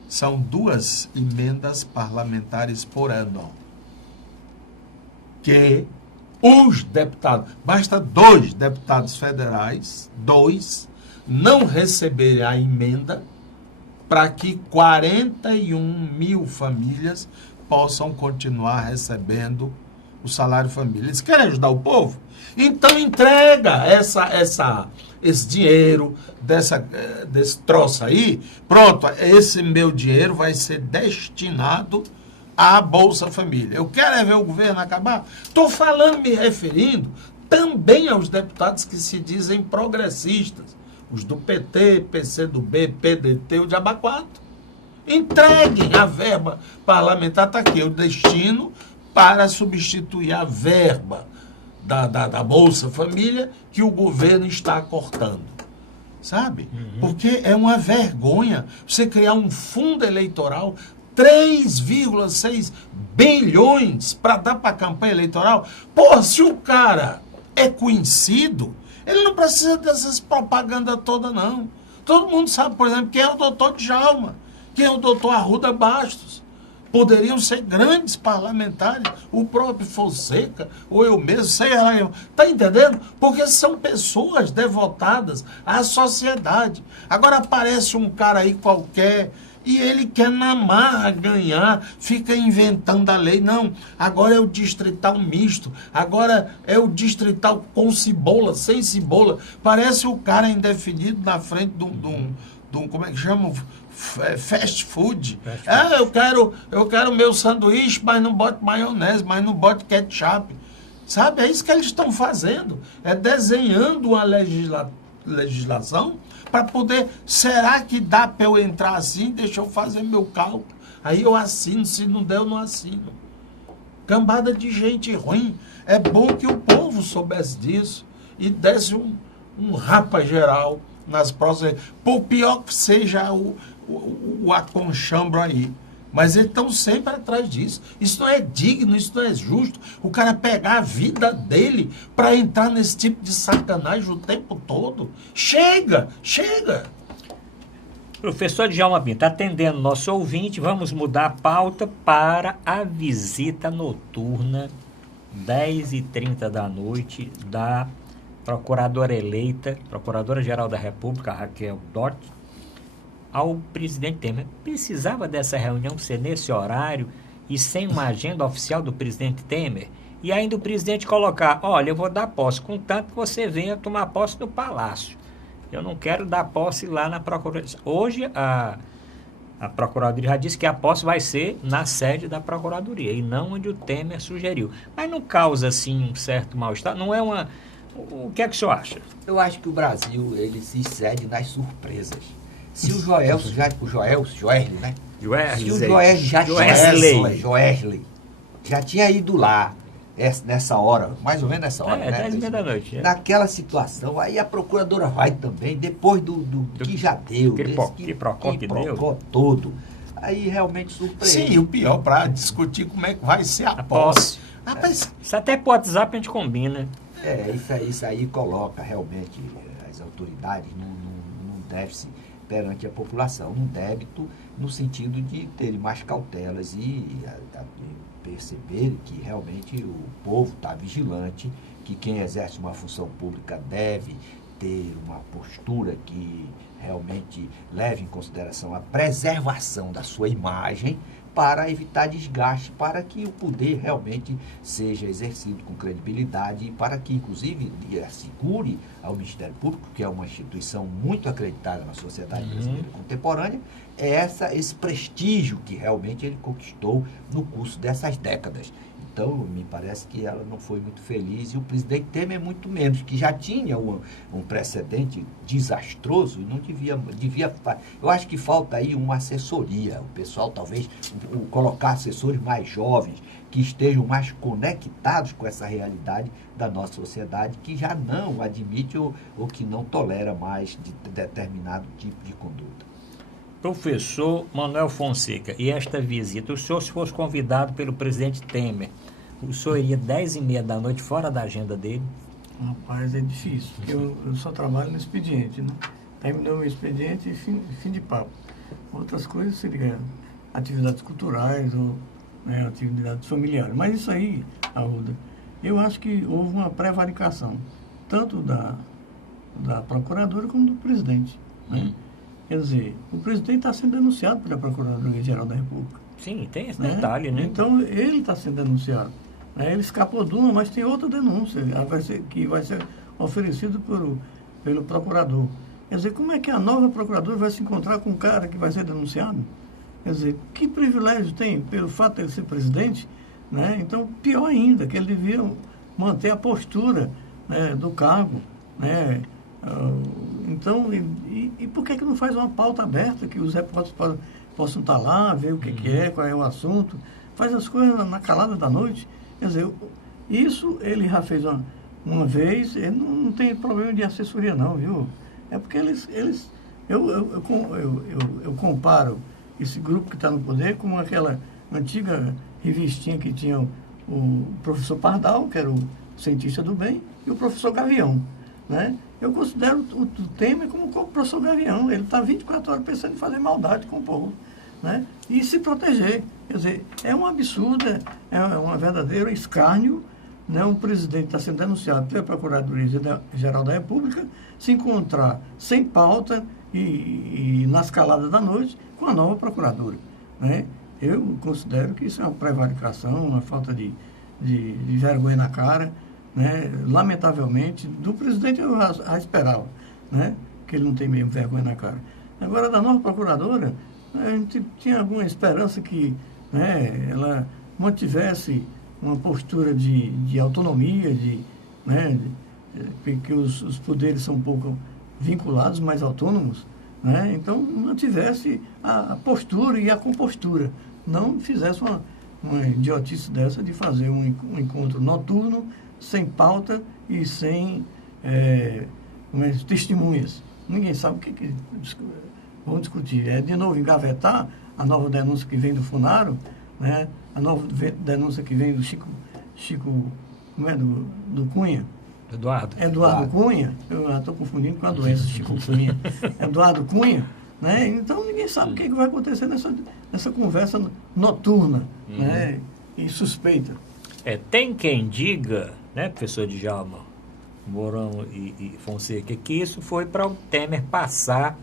São 2 emendas parlamentares por ano. Que os deputados, basta 2 deputados federais, 2, não receberem a emenda para que 41 mil famílias possam continuar recebendo o salário família. Eles querem ajudar o povo? Então entrega esse dinheiro desse troço aí. Pronto, esse meu dinheiro vai ser destinado à Bolsa Família. Eu quero ver o governo acabar? Estou falando, me referindo também aos deputados que se dizem progressistas. Os do PT, PCdoB, PDT, o Diaba 4. Entreguem a verba parlamentar, está aqui, o destino para substituir a verba da Bolsa Família que o governo está cortando. Sabe? Porque é uma vergonha você criar um fundo eleitoral, 3,6 bilhões para dar para a campanha eleitoral. Pô, se o cara é conhecido, ele não precisa dessas propagandas todas, não. Todo mundo sabe, por exemplo, quem é o doutor Djalma, quem é o doutor Arruda Bastos. Poderiam ser grandes parlamentares, o próprio Fonseca, ou eu mesmo, sei lá. Está entendendo? Porque são pessoas devotadas à sociedade. Agora aparece um cara aí qualquer E ele quer na marra ganhar, fica inventando a lei. Não, agora é o distrital misto, agora é o distrital com cebola, sem cebola. Parece o cara indefinido na frente de um como é que chama? Fast food. Eu quero meu sanduíche, mas não bote maionese, mas não bote ketchup. Sabe, é isso que eles estão fazendo. É desenhando uma legislação para poder, será que dá para eu entrar assim? Deixa eu fazer meu cálculo. Aí eu assino, se não der eu não assino. Cambada de gente ruim. É bom que o povo soubesse disso e desse um rapa geral nas próximas. Por pior que seja o aconchambro aí. Mas eles estão sempre atrás disso. Isso não é digno, isso não é justo. O cara pegar a vida dele para entrar nesse tipo de sacanagem o tempo todo. Chega, chega. Professor Djalma Pinto, atendendo nosso ouvinte, vamos mudar a pauta para a visita noturna, 10h30 da noite, da procuradora eleita, Procuradora-Geral da República, Raquel Dodge, ao presidente Temer. Precisava dessa reunião ser nesse horário e sem uma agenda oficial do presidente Temer? E ainda o presidente colocar, olha, eu vou dar posse, contanto que você venha tomar posse no Palácio. Eu não quero dar posse lá na Procuradoria. Hoje, a Procuradoria já disse que a posse vai ser na sede da Procuradoria e não onde o Temer sugeriu. Mas não causa, assim, um certo mal-estar? Não é uma... O que é que o senhor acha? Eu acho que o Brasil, ele se excede nas surpresas. Se o Joelson já... O Joesley, né? Se o Joesley já tinha ido lá nessa hora, mais ou menos nessa hora, né? 10h30 da noite. Naquela situação, aí a procuradora vai também, depois do que já deu. Que procó todo. Aí realmente surpreende. Sim, o pior para discutir como é que vai ser a posse. Isso até pro WhatsApp a gente combina. Isso aí coloca realmente as autoridades num déficit perante a população, um débito no sentido de terem mais cautelas e perceber que realmente o povo está vigilante, que quem exerce uma função pública deve ter uma postura que realmente leve em consideração a preservação da sua imagem para evitar desgaste, para que o poder realmente seja exercido com credibilidade e para que, inclusive, assegure ao Ministério Público, que é uma instituição muito acreditada na sociedade brasileira contemporânea, esse prestígio que realmente ele conquistou no curso dessas décadas. Então, me parece que ela não foi muito feliz e o presidente Temer muito menos, que já tinha um precedente desastroso e não devia... Eu acho que falta aí uma assessoria, o pessoal talvez colocar assessores mais jovens, que estejam mais conectados com essa realidade da nossa sociedade, que já não admite ou que não tolera mais de determinado tipo de conduta. Professor Manuel Fonseca, e esta visita, o senhor, se fosse convidado pelo presidente Temer, o senhor iria 10h30 da noite fora da agenda dele? Rapaz, é difícil, porque eu só trabalho no expediente, né? Terminou o expediente e fim de papo. Outras coisas seriam atividades culturais ou atividades familiares. Mas isso aí, Arruda, eu acho que houve uma prevaricação, tanto da procuradora como do presidente, né? Quer dizer, o presidente está sendo denunciado pela Procuradoria-Geral da República. Sim, tem esse detalhe, né? Então, ele está sendo denunciado. Ele escapou de uma, mas tem outra denúncia que vai ser oferecida pelo procurador. Quer dizer, como é que a nova procuradora vai se encontrar com um cara que vai ser denunciado? Quer dizer, que privilégio tem pelo fato de ele ser presidente? Né? Então, pior ainda, que ele devia manter a postura, né, do cargo, né? Então, e por que não faz uma pauta aberta, que os repórteres possam estar lá, ver o que é, qual é o assunto, faz as coisas na calada da noite? Quer dizer, isso ele já fez uma vez, ele não tem problema de assessoria não, viu? É porque eu comparo esse grupo que está no poder com aquela antiga revistinha que tinha o professor Pardal, que era o cientista do bem, e o professor Gavião, né? Eu considero o Temer como o professor Gavião. Ele está 24 horas pensando em fazer maldade com o povo, né? E se proteger. Quer dizer, é um absurdo, é um verdadeiro escárnio, né? Um presidente está sendo denunciado pela Procuradoria-Geral da República se encontrar sem pauta, e nas caladas da noite com a nova procuradora, né? Eu considero que isso é uma prevaricação, uma falta de vergonha na cara, né? Lamentavelmente, do presidente eu a esperava, né? Que ele não tem mesmo vergonha na cara. Agora, da nova procuradora, a gente tinha alguma esperança que, né, ela mantivesse uma postura de autonomia, né, que os poderes são um pouco vinculados, mais autônomos, né? Então, mantivesse a postura e a compostura, não fizesse uma idiotice dessa de fazer um encontro noturno, sem pauta e sem testemunhas. Ninguém sabe o que vão discutir. É de novo engavetar a nova denúncia que vem do Funaro, né? A nova denúncia que vem do Chico como é, do Cunha. Eduardo Cunha, eu já estou confundindo com a doença Chico Cunha. Eduardo Cunha, né? Então ninguém sabe o que vai acontecer nessa conversa noturna, né? E suspeita. Tem quem diga, né, professor Djalma Mourão e Fonseca, que isso foi para o Temer passar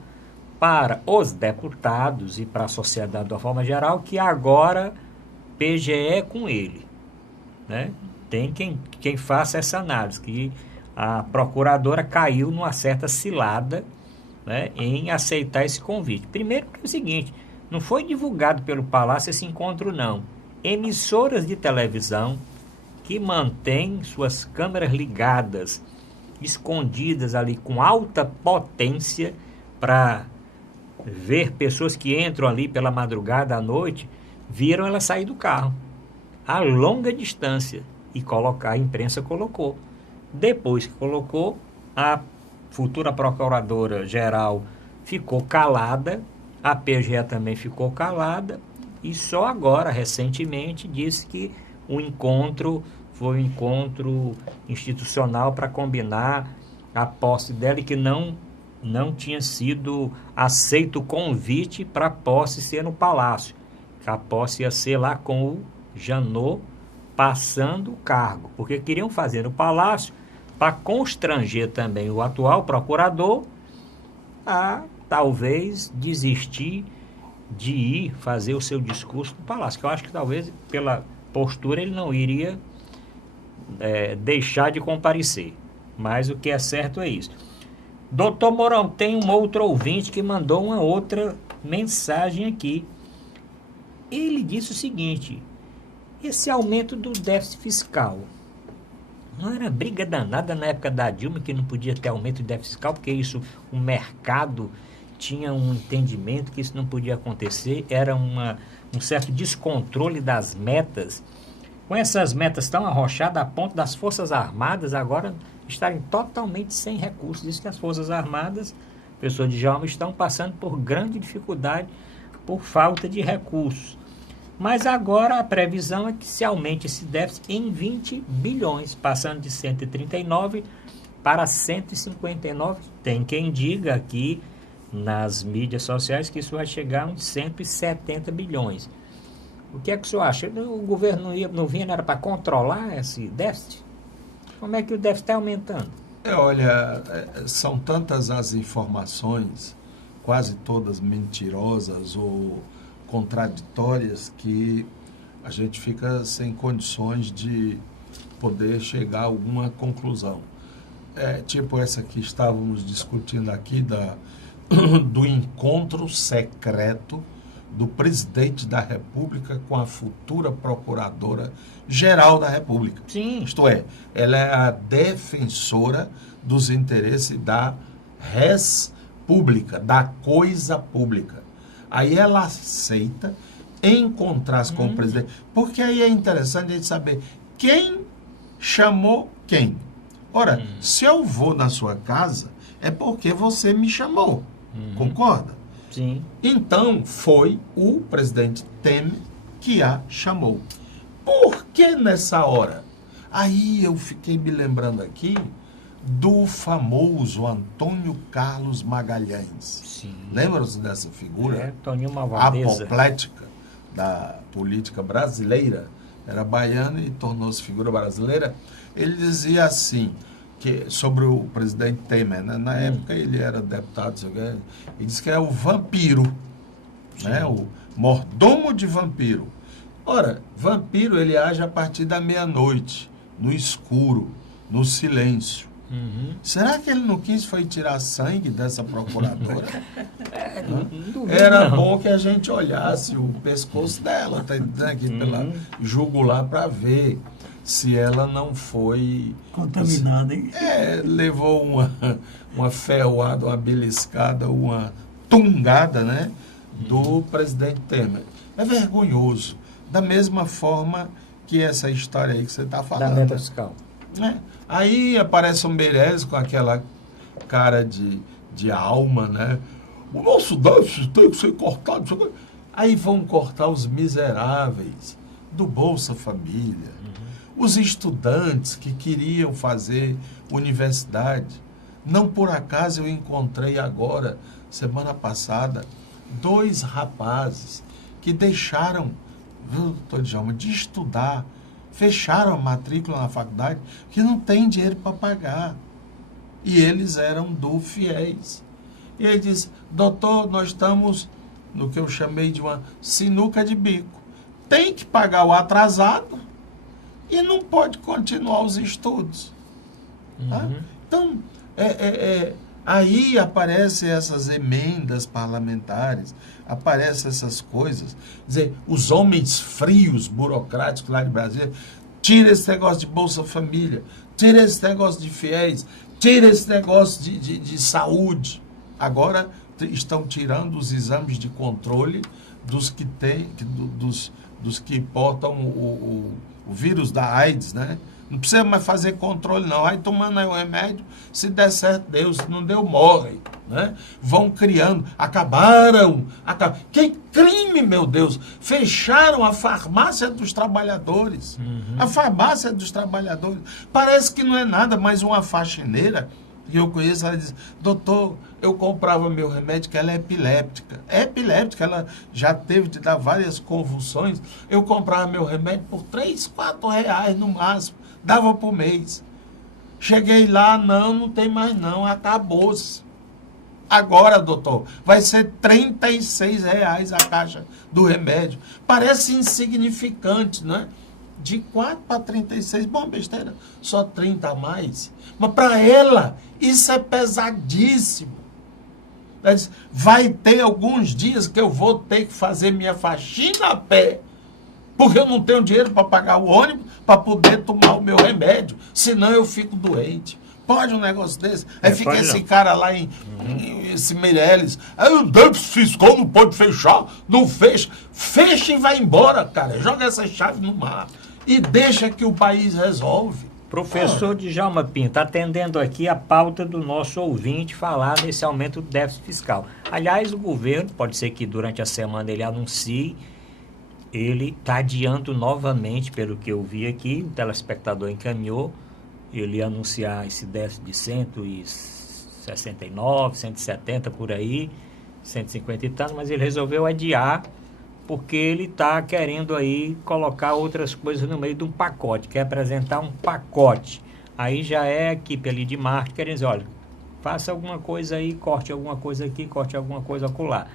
para os deputados e para a sociedade de uma forma geral, que agora PGE é com ele, né? Tem quem faça essa análise, que a procuradora caiu numa certa cilada, né, em aceitar esse convite. Primeiro que é o seguinte, não foi divulgado pelo Palácio esse encontro, não. Emissoras de televisão que mantêm suas câmeras ligadas, escondidas ali com alta potência para ver pessoas que entram ali pela madrugada à noite, viram ela sair do carro a longa distância e a imprensa colocou. Depois que colocou, a futura procuradora-geral ficou calada, a PGE também ficou calada, e só agora, recentemente, disse que o encontro foi um encontro institucional para combinar a posse dela e que não tinha sido aceito o convite para a posse ser no Palácio. A posse ia ser lá com o Janot passando o cargo, porque queriam fazer no Palácio para constranger também o atual procurador a talvez desistir de ir fazer o seu discurso no Palácio, que eu acho que talvez pela postura ele não iria deixar de comparecer, mas o que é certo é isso. Doutor Mourão, tem um outro ouvinte que mandou uma outra mensagem aqui. Ele disse o seguinte: esse aumento do déficit fiscal não era briga danada na época da Dilma, que não podia ter aumento de déficit fiscal, porque isso, o mercado tinha um entendimento que isso não podia acontecer, era um certo descontrole das metas. Com essas metas tão arrochadas a ponto das Forças Armadas agora estarem totalmente sem recursos. Diz que as Forças Armadas, professor Djalma, estão passando por grande dificuldade por falta de recursos. Mas agora a previsão é que se aumente esse déficit em 20 bilhões, passando de 139 para 159. Tem quem diga aqui nas mídias sociais que isso vai chegar a uns 170 bilhões. O que é que o senhor acha? O governo não vinha, não era para controlar esse déficit? Como é que o déficit está aumentando? Olha, são tantas as informações, quase todas mentirosas ou contraditórias, que a gente fica sem condições de poder chegar a alguma conclusão. Tipo essa que estávamos discutindo aqui, do encontro secreto do presidente da República com a futura procuradora-geral da República. Sim. Isto é, ela é a defensora dos interesses da res pública, da coisa pública. Aí ela aceita encontrar-se com o presidente, porque aí é interessante a gente saber quem chamou quem. Ora, se eu vou na sua casa, é porque você me chamou. Concorda? Sim. Então, foi o presidente Temer que a chamou. Por que nessa hora? Aí eu fiquei me lembrando aqui do famoso Antônio Carlos Magalhães. Sim. Lembram-se dessa figura? Toninho Malvadeza. Apoplética da política brasileira. Era baiano e tornou-se figura brasileira. Ele dizia assim: sobre o presidente Temer, né? Na época ele era deputado, ele disse que é o vampiro, né? O mordomo de vampiro. Ora, vampiro ele age a partir da meia-noite, no escuro, no silêncio. Será que ele não quis foi tirar sangue dessa procuradora? Era bom que a gente olhasse o pescoço dela, tá entendendo? Aqui pela jugular, para ver se ela não foi contaminada, hein? Levou uma ferroada, uma beliscada, uma tungada, né, do presidente Temer. É vergonhoso. Da mesma forma que essa história aí que você está falando. Da meta fiscal. Aí aparece o Meirelles com aquela cara de alma, né? O nosso déficit tem que ser cortado. Aí vão cortar os miseráveis do Bolsa Família. Os estudantes que queriam fazer universidade. Não por acaso eu encontrei agora, semana passada, 2 rapazes que deixaram, viu, doutor Djalma, de estudar, fecharam a matrícula na faculdade, que não tem dinheiro para pagar. E eles eram do FIES. E ele disse, doutor, nós estamos no que eu chamei de uma sinuca de bico. Tem que pagar o atrasado e não pode continuar os estudos. Tá? Então, aí aparecem essas emendas parlamentares, aparecem essas coisas. Quer dizer, os homens frios, burocráticos lá de Brasília, tira esse negócio de Bolsa Família, tira esse negócio de FIES, tira esse negócio de saúde. Agora estão tirando os exames de controle dos que dos que portam o vírus da AIDS, né? Não precisa mais fazer controle, não. Aí tomando aí o remédio, se der certo, Deus, se não deu, morre. Né? Vão criando. Acabaram. Que crime, meu Deus! Fecharam a farmácia dos trabalhadores. A farmácia dos trabalhadores. Parece que não é nada, mas uma faxineira que eu conheço, ela diz, doutor, eu comprava meu remédio, que ela é epiléptica. É epiléptica, ela já teve de dar várias convulsões. Eu comprava meu remédio por 3, 4 reais no máximo. Dava por mês. Cheguei lá, não tem mais não, acabou-se. Agora, doutor, vai ser 36 reais a caixa do remédio. Parece insignificante, não é? De 4 para 36, bom, besteira, só 30 a mais. Mas para ela, isso é pesadíssimo. Ela diz, vai ter alguns dias que eu vou ter que fazer minha faxina a pé, porque eu não tenho dinheiro para pagar o ônibus para poder tomar o meu remédio, senão eu fico doente. Pode um negócio desse? Aí fica esse cara lá esse Meirelles, aí o déficit fiscal não pode fechar, não fecha. Fecha e vai embora, cara. Joga essa chave no mar e deixa que o país resolve. Professor Djalma Pinto, atendendo aqui a pauta do nosso ouvinte falar nesse aumento do déficit fiscal. Aliás, o governo, pode ser que durante a semana ele anuncie, ele está adiando novamente, pelo que eu vi aqui, o telespectador encaminhou, ele ia anunciar esse déficit de 169, 170 por aí, 150 e tanto, mas ele resolveu adiar, porque ele está querendo aí colocar outras coisas no meio de um pacote, quer apresentar um pacote. Aí já é a equipe ali de marketing querendo dizer, olha, faça alguma coisa aí, corte alguma coisa aqui, corte alguma coisa acolá.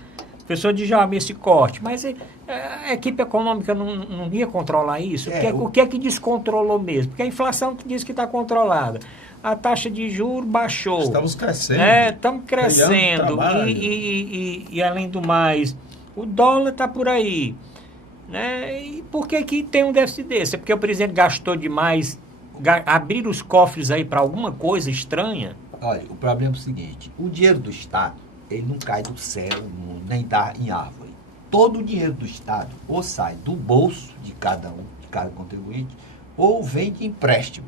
Professor Djalma, esse corte, mas a equipe econômica não ia controlar isso? O que é que descontrolou mesmo? Porque a inflação diz que está controlada. A taxa de juros baixou. Estamos crescendo. Estamos crescendo. E além do mais, o dólar está por aí. Né? E por que tem um déficit desse? É porque o presidente gastou demais, abrir os cofres aí para alguma coisa estranha? Olha, o problema é o seguinte, o dinheiro do Estado, ele não cai do céu, nem dá em árvore. Todo o dinheiro do Estado ou sai do bolso de cada contribuinte, ou vem de empréstimo.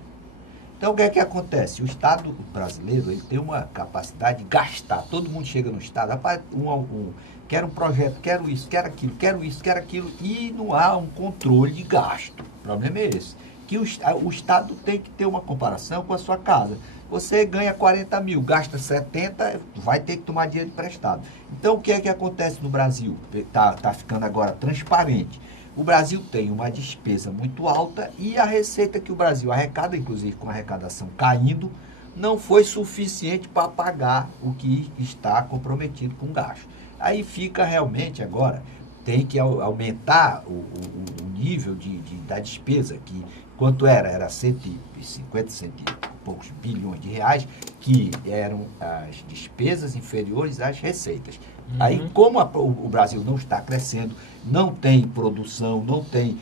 Então, o que é que acontece? O Estado brasileiro, ele tem uma capacidade de gastar. Todo mundo chega no Estado, rapaz, quero um projeto, quero isso, quero aquilo, e não há um controle de gasto. O problema é esse. Que o Estado tem que ter uma comparação com a sua casa. Você ganha 40 mil, gasta 70, vai ter que tomar dinheiro emprestado. Então, o que é que acontece no Brasil? Está ficando agora transparente. O Brasil tem uma despesa muito alta e a receita que o Brasil arrecada, inclusive com a arrecadação caindo, não foi suficiente para pagar o que está comprometido com gasto. Aí fica realmente agora, tem que aumentar o nível da despesa, que quanto era 150, cento e poucos bilhões de reais, que eram as despesas inferiores às receitas. Aí, como o Brasil não está crescendo, não tem produção, não tem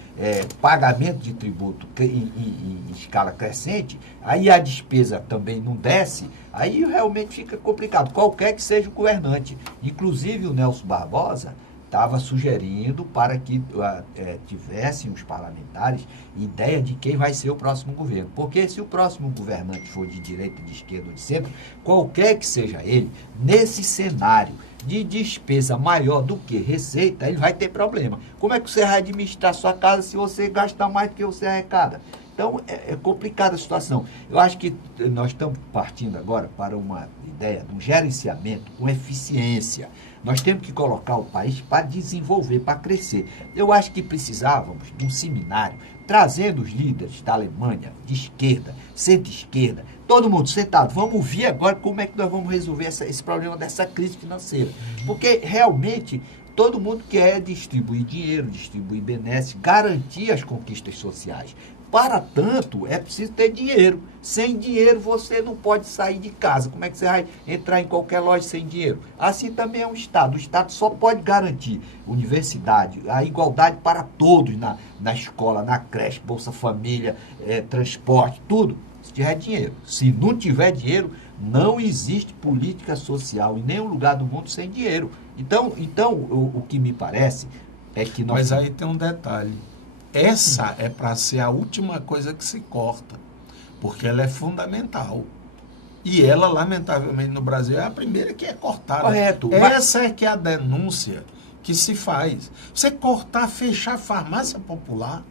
pagamento de tributo em escala crescente, aí a despesa também não desce, aí realmente fica complicado, qualquer que seja o governante. Inclusive o Nelson Barbosa estava sugerindo para que tivessem os parlamentares ideia de quem vai ser o próximo governo. Porque se o próximo governante for de direita, de esquerda ou de centro, qualquer que seja ele, nesse cenário de despesa maior do que receita, ele vai ter problema. Como é que você vai administrar sua casa se você gastar mais do que você arrecada? Então, é complicada a situação. Eu acho que nós estamos partindo agora para uma ideia de um gerenciamento com eficiência. Nós temos que colocar o país para desenvolver, para crescer. Eu acho que precisávamos de um seminário, trazendo os líderes da Alemanha, de esquerda, centro-esquerda, todo mundo sentado. Vamos ver agora como é que nós vamos resolver esse problema dessa crise financeira. Porque, realmente, todo mundo quer distribuir dinheiro, distribuir benesses, garantir as conquistas sociais. Para tanto, é preciso ter dinheiro. Sem dinheiro, você não pode sair de casa. Como é que você vai entrar em qualquer loja sem dinheiro? Assim também é o Estado. O Estado só pode garantir universidade, a igualdade para todos na escola, na creche, Bolsa Família, transporte, tudo, se tiver dinheiro. Se não tiver dinheiro, não existe política social em nenhum lugar do mundo sem dinheiro. Então o que me parece é que nós... Mas aí tem um detalhe. Essa é para ser a última coisa que se corta, porque ela é fundamental. E ela, lamentavelmente, no Brasil, é a primeira que é cortada. Correto. Essa é que é a denúncia que se faz. Você cortar, fechar a farmácia popular,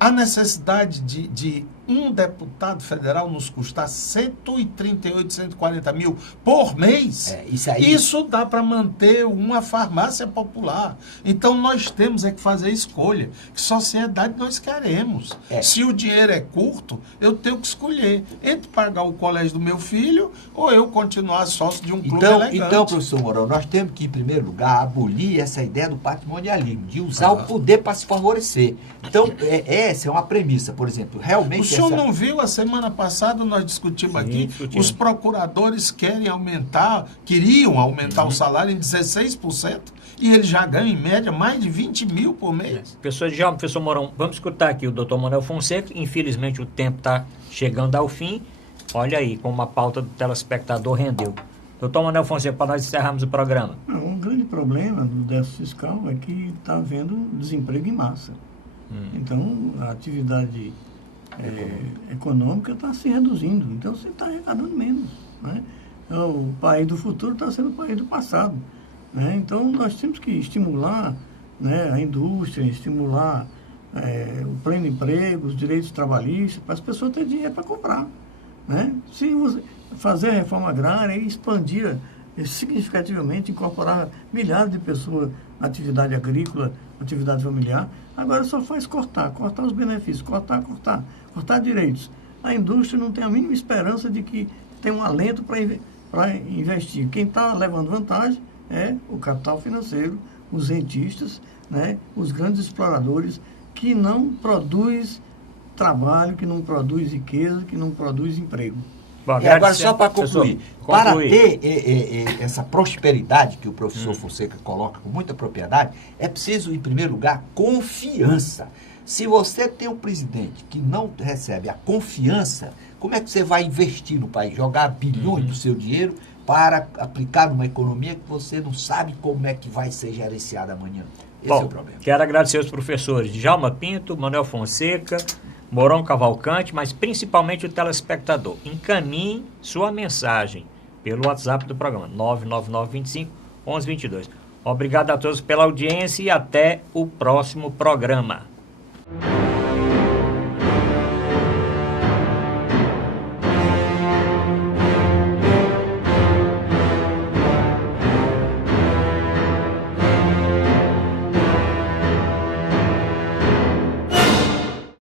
a necessidade de um deputado federal nos custar 138, 140 mil por mês, isso dá para manter uma farmácia popular. Então nós temos que fazer escolha. Que sociedade nós queremos? Se o dinheiro é curto, eu tenho que escolher entre pagar o colégio do meu filho ou eu continuar sócio de um clube elegante. Então, professor Mourão, nós temos que, em primeiro lugar, abolir essa ideia do patrimonialismo, de usar o poder para se favorecer. Então, essa é uma premissa, por exemplo. Realmente, o senhor não viu, a semana passada nós discutimos aqui, os procuradores queriam aumentar o salário em 16% e eles já ganham, em média, mais de 20 mil por mês. Professor Mourão, vamos escutar aqui o doutor Manuel Fonseca. Infelizmente, o tempo está chegando ao fim. Olha aí como a pauta do telespectador rendeu. Doutor Manuel Fonseca, para nós encerrarmos o programa. Um grande problema do déficit fiscal é que está havendo desemprego em massa. Então, a atividade econômica está se reduzindo. Então, você está arrecadando menos. Né? O país do futuro está sendo o país do passado. Né? Então, nós temos que estimular, né, a indústria, estimular o pleno emprego, os direitos trabalhistas, para as pessoas terem dinheiro para comprar. Né? Se você fazer a reforma agrária e expandir significativamente, incorporar milhares de pessoas na atividade agrícola, atividade familiar, agora só faz cortar os benefícios, cortar direitos. A indústria não tem a mínima esperança de que tem um alento para investir. Quem está levando vantagem é o capital financeiro, os rentistas, né, os grandes exploradores que não produz trabalho, que não produz riqueza, que não produz emprego. Bom, e agora, só para concluir, para ter essa prosperidade que o professor Fonseca coloca com muita propriedade, é preciso, em primeiro lugar, confiança. Se você tem um presidente que não recebe a confiança, como é que você vai investir no país? Jogar bilhões do seu dinheiro para aplicar numa economia que você não sabe como é que vai ser gerenciada amanhã? Esse é o problema. Quero agradecer aos professores Djalma Pinto, Manuel Fonseca, Mourão Cavalcante, mas principalmente o telespectador. Encaminhe sua mensagem pelo WhatsApp do programa 99925-1122. Obrigado a todos pela audiência e até o próximo programa.